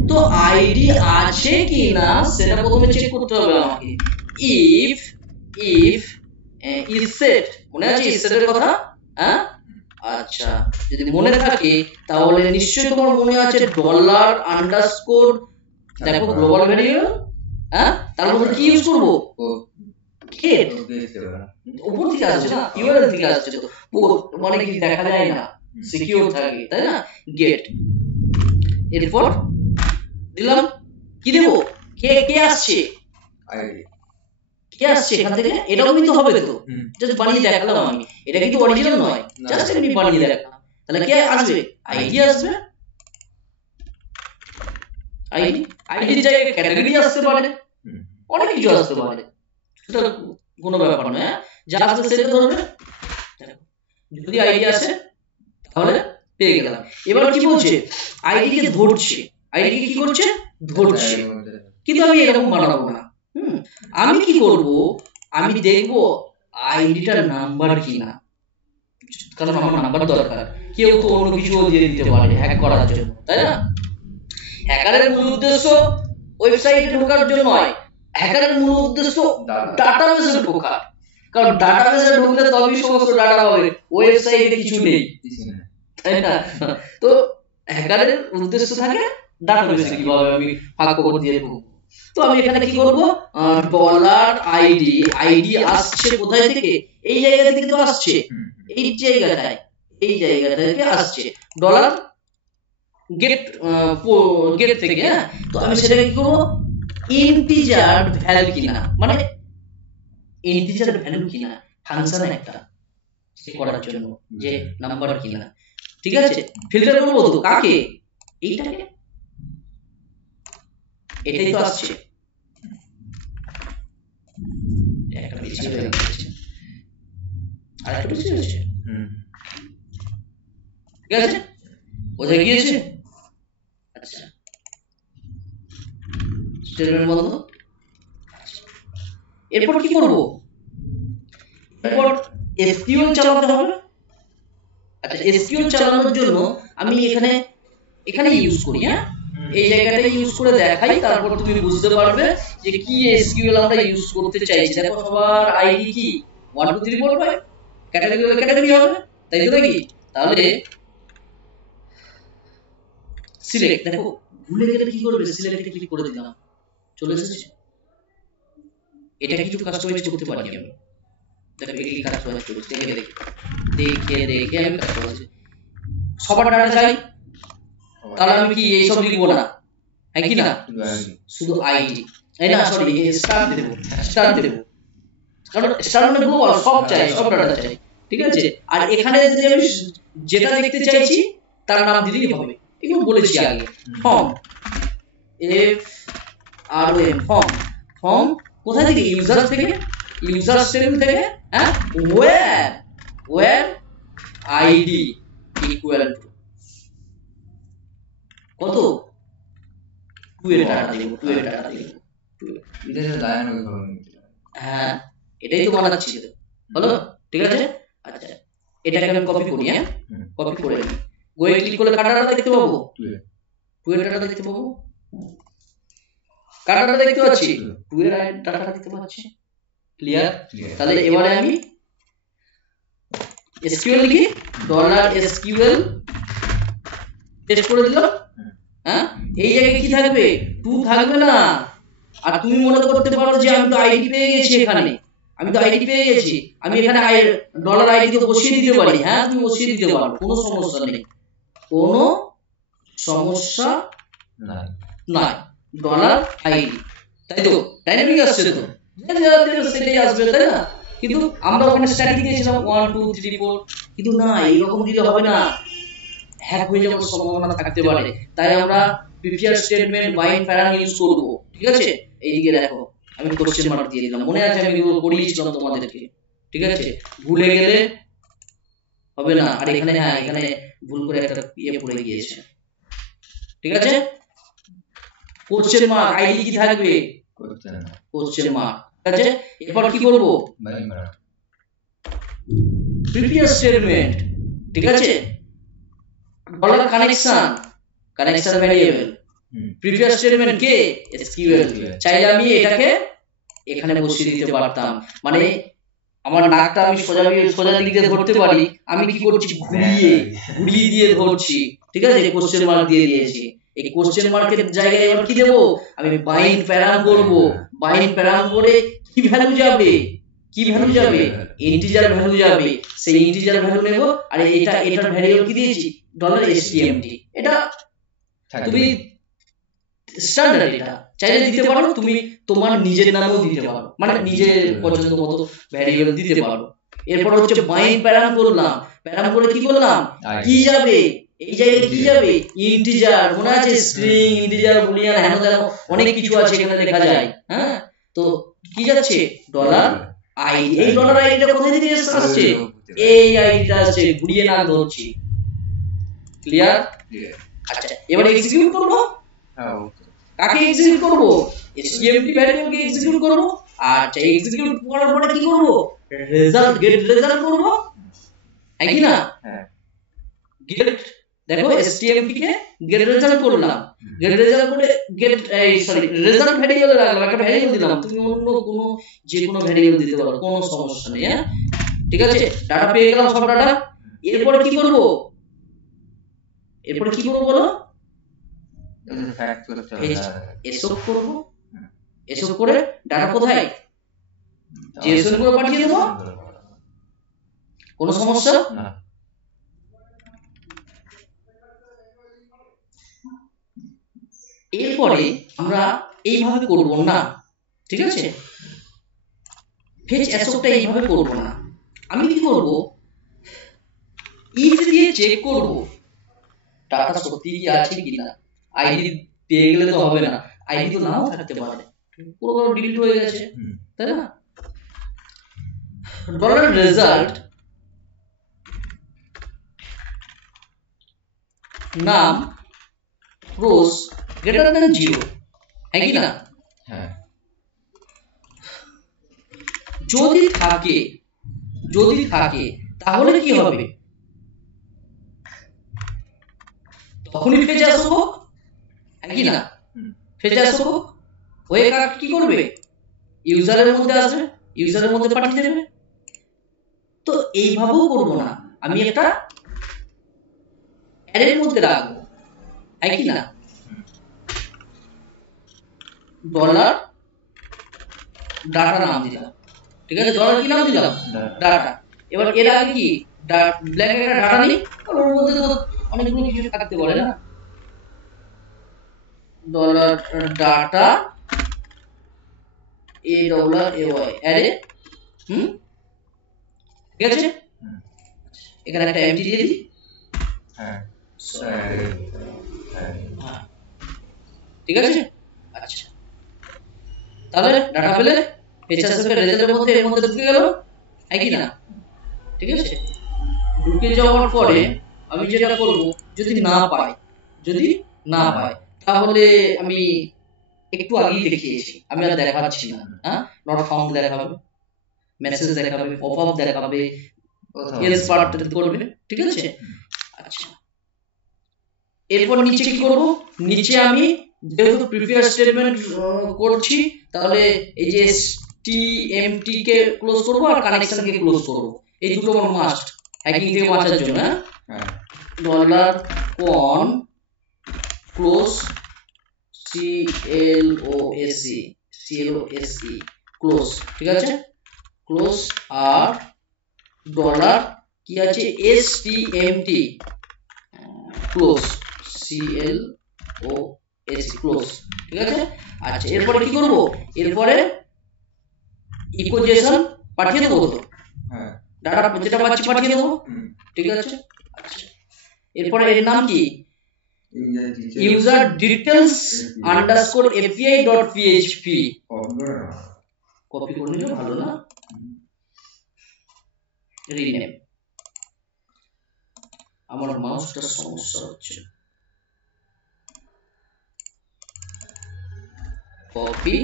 তো আইডি আছে কি না সেটা প্রথমে চেক করতে হবে আমাকে। ইফ ইজ সেট, মনে আছে ইজ সেটের কথা, হ্যাঁ আচ্ছা যদি মনে থাকে তাহলে নিশ্চয়ই তোমার মনে আছে ডলার আন্ডারস্কোর, দেখো গ্লোবাল ভ্যারিয়েবল, হ্যাঁ তার মধ্যে কি ইউজ করব, গেট, উপর থেকে আসছে না, ইউআরএল থেকে আসছে, তো মানে কি দেখা যায় না, সিকিউর থাকে, তাই না, গেট, এরপর দিলাম কি দেব, কে আসছে, আইডি কে আসছে এখান থেকে, এটাও কিন্তু হবে তো, জাস্ট বানিয়ে দেখালাম আমি, এটা কিন্তু অরিজিনাল নয়, জাস্ট আমি বানিয়ে দেখালাম। তাহলে কে আসবে, আইডি আসবে, আইডির জায়গায় ক্যাটাগরি আসতে পারে, অনেক কিছু আসতে পারে, সেটা কোনো ব্যাপার নয়, যা আসবে সেটা ধরবে। যদি আইডি আসে তাহলে পেয়ে গেলাম। এবার কি বলছে, আইডি কে ধরছে, আইডি কে কি করছে, ধরছে, কিন্তু আমি এরকম বানাবো না, আমি কি করব, আমি দেখব আইডিটার নাম্বার কি না, কারণ আমার নাম্বার দরকার, কেউ তো অন্য কিছু দিয়ে দিতে পারে হ্যাক করার জন্য, তাই না। হ্যাকারের মূল উদ্দেশ্য ওয়েবসাইটে ঢোকার জন্য নয়, হ্যাকারের মূল উদ্দেশ্য ডাটাবেসে ঢোকা, কারণ ডাটাবেসে ঢুকলে তবেই সমস্ত ডাটা পাবে, ওয়েবসাইটে কিছু নেই, তাই না। তো হ্যাকারের উদ্দেশ্য থাকে ডাটাবেসে কিভাবে আমি ফাঁক করে দিয়ে দেবো। তো আমি এখানে কি করব, ডলার আইডি আসছে কোথায় থেকে, এই জায়গা থেকে তো আসছে, এই জায়গাটা থেকে আসছে, ডলার গেট থেকে, হ্যাঁ। তো আমি সেটাকে কি করব, ইন্টিজার ভ্যালু কিনা, মানে ইন্টিজার ভ্যালু কিনা ফাংশন একটা চেক করার জন্য যে নাম্বার কিনা, ঠিক আছে। ফিল্টার করব তো কাকে, এইটাকে, এটাই তো আসছে, একটা বেশি হয়ে গেছে, আর একটা বেশি হয়েছে, ঠিক আছে, বোঝা গিয়েছে। আচ্ছা স্টেটমেন্ট বন্ধ। এরপর কি করব, এরপর এসকিউএল চালাতে হবে। আচ্ছা এসকিউএল চালানোর জন্য আমি এখানে ইউজ করি, হ্যাঁ এই জায়গাটা ইউজ করে দেখাই, তারপর তুমি বুঝতে পারবে যে কি এসকিউএল আমরা ইউজ করতে চাইছি। দেখো সবার আইডি কি 1 2 3 4 5 ক্যাটাগরি হবে, তাই তো নাকি? তাহলে সিলেক্ট, দেখো ভুলে গেলে কি করবে, সিলেক্টে ক্লিক করে দিলাম, চলে এসেছে। এটা কিছু কাস্টমাইজ করতে পারি আমি। দেখো এই কাস্টমাইজ করতে দেখে আমি কাস্টমাইজ সবার ডাটা চাই, তাহলে আমি কি এই সব লিখবো না, হ্যাঁ কি না, শুধু আইডি, এই না সরি স্টার দেব, কারণ স্টার মানে গ্লোবাল, সব চাই, সব ডাটা চাই, ঠিক আছে। আর এখানে যদি আমি যেটা দেখতে চাইছি তার নাম দিলেই হবে, এগুলো বলেছি আগে। ফর্ম, এফ আর ও এম, ফর্ম কোথায় থেকে, ইউজার থেকে, ইউজার স্ট্রিম থেকে, হ্যাঁ, ওয়্যার আইডি ইকুয়াল টু কত, 2 এর ডাটা দেব, 2 এর ডাটা দেব, এটা ডায়নামিক হবে। হ্যাঁ এটাই তো বানাচ্ছি তো, হলো, ঠিক আছে। আচ্ছা এটাকে আমি কপি করি, হ্যাঁ কপি করে নিই, গোয়ে ক্লিক করলে কাটাটা দেখতে পাবো, 2 এর ডাটা দেখতে পাবো, কাটাটা দেখতে পাচ্ছি, 2 এর ডাটা দেখতে পাচ্ছি, ক্লিয়ার। তাহলে এবারে আমি এসকিউএল লিখি, $SQL টেস্ট করে দিলাম, হ্যাঁ এই জায়গায় কি থাকবে, 2 থাকবে না। আর তুমি মনে করতে পারো যে আমি তো আইডি পেয়ে গেছি, এখানে আমি তো আইডি পেয়ে গেছি, আমি এখানে $ID তো বসিয়ে দিতে পারি, হ্যাঁ তুমি বসিয়ে দিতে পারো, কোনো সমস্যা নেই, কোনো সমস্যা নাই। $ID, তাই তো, ডাইনামিক আসছে তো, সেটাই আসবে, তাই না? কিন্তু আমরা ওখানে স্ট্যাটিক দিয়েছিলাম 1 2 3 4, কিন্তু না এইরকম দিলে হবে না, হ্যাক হয়ে যাওয়ার সম্ভাবনা থাকতে পারে। তাই আমরা প্রিফার স্টেটমেন্ট বাইন্ড প্যারাম ইউজ করব, ঠিক আছে। এইদিকে দেখো আমি কোশ্চেন মার্ক দিয়ে দিলাম, মনে আছে আমি এগুলো পড়িয়েছিলাম তোমাদেরকে, ঠিক আছে। ভুলে গেলে হবে না। আর এখানে হ্যাঁ এখানে ভুল করে একটা পড়ে গিয়েছে, ঠিক আছে। কোশ্চেন মার্ক, আইডি কি থাকবে, কোশ্চেন মার্ক, ঠিক আছে। এরপর কি করব, প্রিফার স্টেটমেন্ট, ঠিক আছে। কানেকশন ভ্যারিয়েবল, প্রিফার স্টেটমেন্ট কে, এসকিউএল। চাইলে আমি এটাকে এখানে বসিয়ে দিতে পারতাম, মানে আমার নাকটা আমি সোজা দিক দিয়ে ধরতে পারি, আমি কি করছি, ঘুরিয়ে দিয়ে ধরছি, ঠিক আছে। কোশ্চেন মার্ক দিয়ে দিয়েছি, এই কোশ্চেন মার্কের জায়গায় এবার কি দেব, আমি বাইন্ড প্যারাম করব, বাইন্ড প্যারাম করে কি ভ্যালু যাবে, ইন্টিজার ভ্যালু যাবে, সেই ইন্টিজার ভ্যালু নেব। আর এটার ভ্যারিয়েবল কি দিয়েছি, $stmt, এটা তুমি স্ট্যান্ডার্ড, এটা চাইলে দিতে পারো, তুমি তোমার নিজের নামেও দিতে পারো, মানে নিজের পছন্দ মতো ভ্যারিয়েবল দিতে পারো। এরপর হচ্ছে বাইন্ড প্যারাম করলাম, প্যারাম করে কি করলাম, কি যাবে, এই জায়গায় কি যাবে, ইন্টিজার, মনে আছে স্ট্রিং, ইন্টিজার, বুলিয়ান, হ্যান ত্যান অনেক কিছু আছে এখানে লেখা যায়, হ্যাঁ। তো কি যাচ্ছে, $ID, এই $IDটা কোথা থেকে আসছে, এই আইডিটা আসছে, ঘুরিয়ে না ধরছি, ক্লিয়ার। আচ্ছা এবারে এক্সিকিউট করব, কাকে এক্সিকিউট করব, stmt ভ্যারিয়েবলকে এক্সিকিউট করব। আচ্ছা এক্সিকিউট করার পরে কি করব, রেজাল্ট, গেট রেজাল্ট করব, হ্যাঁ কি না, গেট, দেখো stmt কে গেট রেজাল্ট করলাম, গেট রেজাল্ট করে রেজাল্ট ভ্যারিয়েবল রাখলাম, একটা ভ্যারিয়েবল দিলাম, তুমি অন্য কোনো যে কোনো ভ্যারিয়েবল দিতে পারো, কোনো সমস্যা নেই, হ্যাঁ ঠিক আছে। ডাটা পেয়ে গেলাম, সব ডাটা। এরপরে কি করব, বলো, এসব করব, এসব করে ডাটা কোথায়, জেএসএন করে পাঠিয়ে দেব, কোনো সমস্যা না। এরপরে আমরা এইভাবে করব না, ঠিক আছে। ফেচ অ্যাসপটা এইভাবে করব না, আমি কি করব, ইফ দিয়ে চেক করব ডাটা সত্যি কি আছে কিনা। আইডি পেয়ে গেলে তো হবে না, আইডি তো নাও থাকতে পারে, পুরো ডিলিট হয়ে গেছে, তাই না। $result নাম রোজ গ্রেটার দ্যান 0, হ্যাঁ কি না, হ্যাঁ। যদি থাকে তাহলে কি হবে, তখনই ফেচে আসবো, একই না, ফেচার হোক হয়ে কি করবে, ইউজারের মধ্যে আসবে, ইউজারের মধ্যে পাঠিয়ে দেবে। তো এইভাবেও করবো না, আমি একটা অ্যারের মধ্যে রাখবো, একই না, ডলার ডাটা নাম দিলাম, ঠিক আছে, ডলার কি নাম দিলাম, ডাটা। এবার এর আগে কি ব্ল্যাঙ্ক একটা ডাটা নেই, ওর মধ্যে তো অনেকগুলো কিছু থাকতে পারে না, dollar data A dollar A Y array, ঠিক আছে, এখানে একটা এমটি দিয়ে দিই, হ্যাঁ ঠিক আছে। আচ্ছা, তাহলে ডাটা পেলে ফেচারসের রেজাল্টের মধ্যে এর মধ্যে ঢুকে গেল, একই না, ঠিক আছে। ঢুকে যাওয়ার পরে আমি যেটা করব, যদি না পাই, যদি না পাই তাহলে আমি একটু আগেই দেখিয়েছি, আমি আর দেখাচ্ছি না, হ্যাঁ, নট ফাউন্ড দেখাবে, মেসেজ দেখাবে, পপআপ দেখাবে, এলস পার্ট করবে, ঠিক আছে। আচ্ছা, এরপর নিচে কি করব, নিচে আমি যেহেতু প্রিভিয়াস স্টেটমেন্ট করছি, তাহলে এই যে টিএমটি কে ক্লোজ করব আর কানেকশন কে ক্লোজ করব, এই দুটো আমার মাস্ট হ্যাকিং থেকে বাঁচার জন্য। হ্যাঁ, ডলার কন ক্লোজ CLOSE ক্লোজ, ঠিক আছে, ক্লোজ, আর ডলার কি আছে STMT ক্লোজ, CLOSE ক্লোজ, ঠিক আছে। আচ্ছা, এরপরে কি করব, এরপরে ইকোজেশন পাঠিয়ে দেবো, তো হ্যাঁ, ডাটা যেটা পাচ্ছি পাঠিয়ে দেবো, ঠিক আছে। আচ্ছা, এরপরে এর নাম কি, user details underscore API dot PHP, copy করে নিলে ভালো না, রিনেম, আমার মাউসটা সমস্যা হচ্ছে, কপি,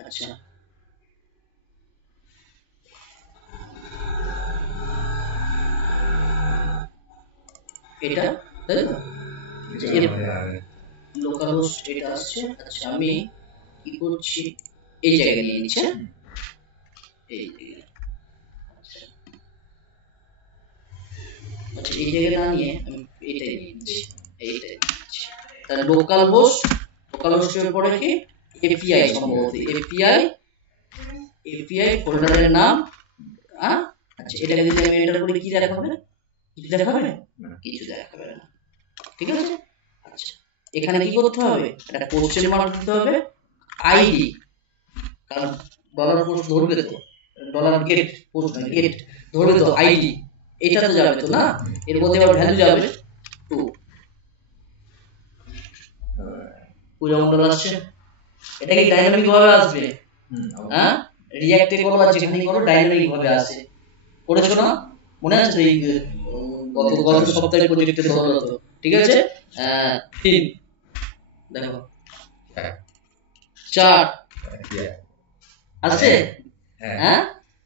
আচ্ছা, এটা তাই তো, লোকাল হোস্ট এটা আসছে। আচ্ছা, আমি কি করছি, এই জায়গায় নিয়ে নিচ্ছে, এই জায়গায়, আচ্ছা এই জায়গায় না নিয়ে আমি এইটাই নিয়ে নিচ্ছি, এইটাই নিচ্ছি। তাহলে লোকাল হোস্টের পরে কি এপিআই, সম্ভবত এপিআই ফোল্ডারের নাম, আচ্ছা এটাকে যদি আমি এন্টার করি কি দেখাবে, কিছু দেখাবে না, কিছু দেখাবে না, ঠিক আছে। আচ্ছা, এখানে কি করতে হবে, একটা কোশ্চেন মার্ক দিতে হবে, আইডি, কারণ ডলার পোস্ট ধরবে তো, ডলার গেট পোস্ট না গেট ধরবে তো, আইডি এটা তো যাবে তো না, এর মধ্যে আবার ভ্যালু যাবে 2, পূজা মন্ডল আসছে, এটা কি ডাইনামিক ভাবে আসবে, হ্যাঁ, রিঅ্যাক্টে করো আর যেখানে করো ডাইনামিক ভাবে আসে, করেছো না, মনে আছে এই গত সপ্তাহে প্রজেক্টে ধরলো তো, ঠিক আছে। 3 দেখো 4 আছে, হ্যাঁ।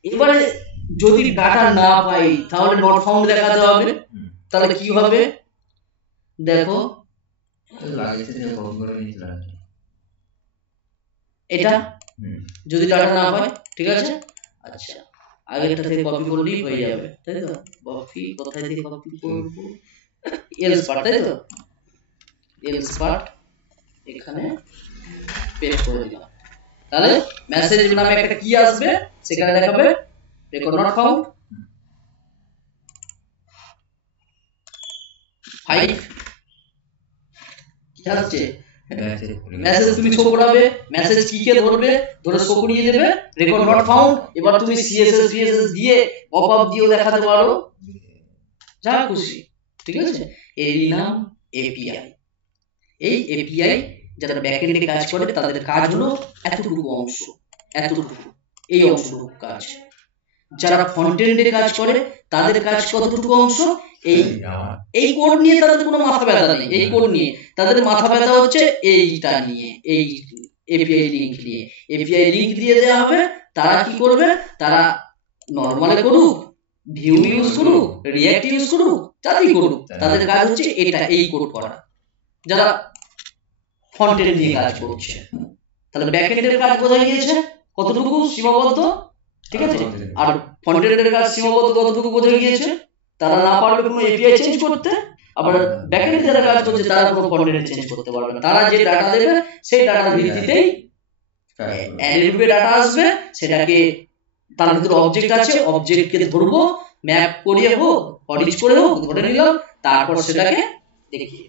এবারে যদি ডাটা না পাই তাহলে নট ফাউন্ড দেখাতে হবে, তাহলে কি হবে দেখো, এটা যদি ডাটা না পাই, ঠিক আছে। আচ্ছা, আগেরটা থেকে কপি করলেই হয়ে যাবে, তাই তো, কপি কোথায় থেকে কপি করব, এলস পার্ট, তাই তো, এলস পার্ট এখানে পেস্ট করে দিলাম, তাহলে মেসেজ নামে একটা কি আসবে, সেখানে দেখাবে রেকর্ড নট ফাউন্ড 5, কি আসছে, মেসেজ তুমি শো করাবে, মেসেজ কি কে ধরবে, ধরে শো করিয়ে দেবে রেকর্ড নট ফাউন্ড। এবার তুমি সিএসএস দিয়ে পপআপ দিয়েও দেখাতে পারো, যা খুশি, ঠিক আছে। এরই নাম এপিআই। এই এপিআই যারা ব্যাকএন্ডে কাজ করে তাদের কাজ হলো এতটুকু অংশ, এতটুকু, এই অংশটুকু কাজ। যারা ফ্রন্ট এন্ডে কাজ করে তাদের কাজ কতটুকু অংশ, এই কোড নিয়ে তাদের কোনো মাথা ব্যথা নেই, এই কোড নিয়ে তাদের মাথা ব্যথা হচ্ছে এইটা নিয়ে, এই এপিআই লিংক নিয়ে, এপিআই লিংক দিয়ে দেওয়া হবে, তারা কি করবে, তারা নরমালে করুক, ভিউ ইউজ করুক, রিঅ্যাক্ট ইউজ করুক, যাই করুক, তাদের কাজ হচ্ছে এটা, এই কোড করা। যারা ফ্রন্ট এন্ড নিয়ে কাজ করছে। তাহলে ব্যাক এন্ডের কাজ বোঝা গিয়েছে কতটুকু সীমাবদ্ধ, ঠিক আছে, আর ফ্রন্ট এন্ডের কাজ সীমাবদ্ধ কতটুকু বোঝা গিয়েছে, তারা না পারবে কোনো এপিআই চেঞ্জ করতে, আবার ব্যাক এন্ডে যারা কাজ করছে তারা কোনো ফ্রন্ট এন্ড চেঞ্জ করতে পারবে না। তারা যে ডাটা দেবে সেই ডাটার ভিত্তিতেই অ্যারে রূপে ডাটা আসবে, সেটাকে তার ভিতরে অবজেক্ট আছে, অবজেক্টকে ধরবো, ম্যাপ করিয়ে হোক, ফর ইচ করে হোক ধরে নিলাম, তারপর সেটাকে দেখিয়ে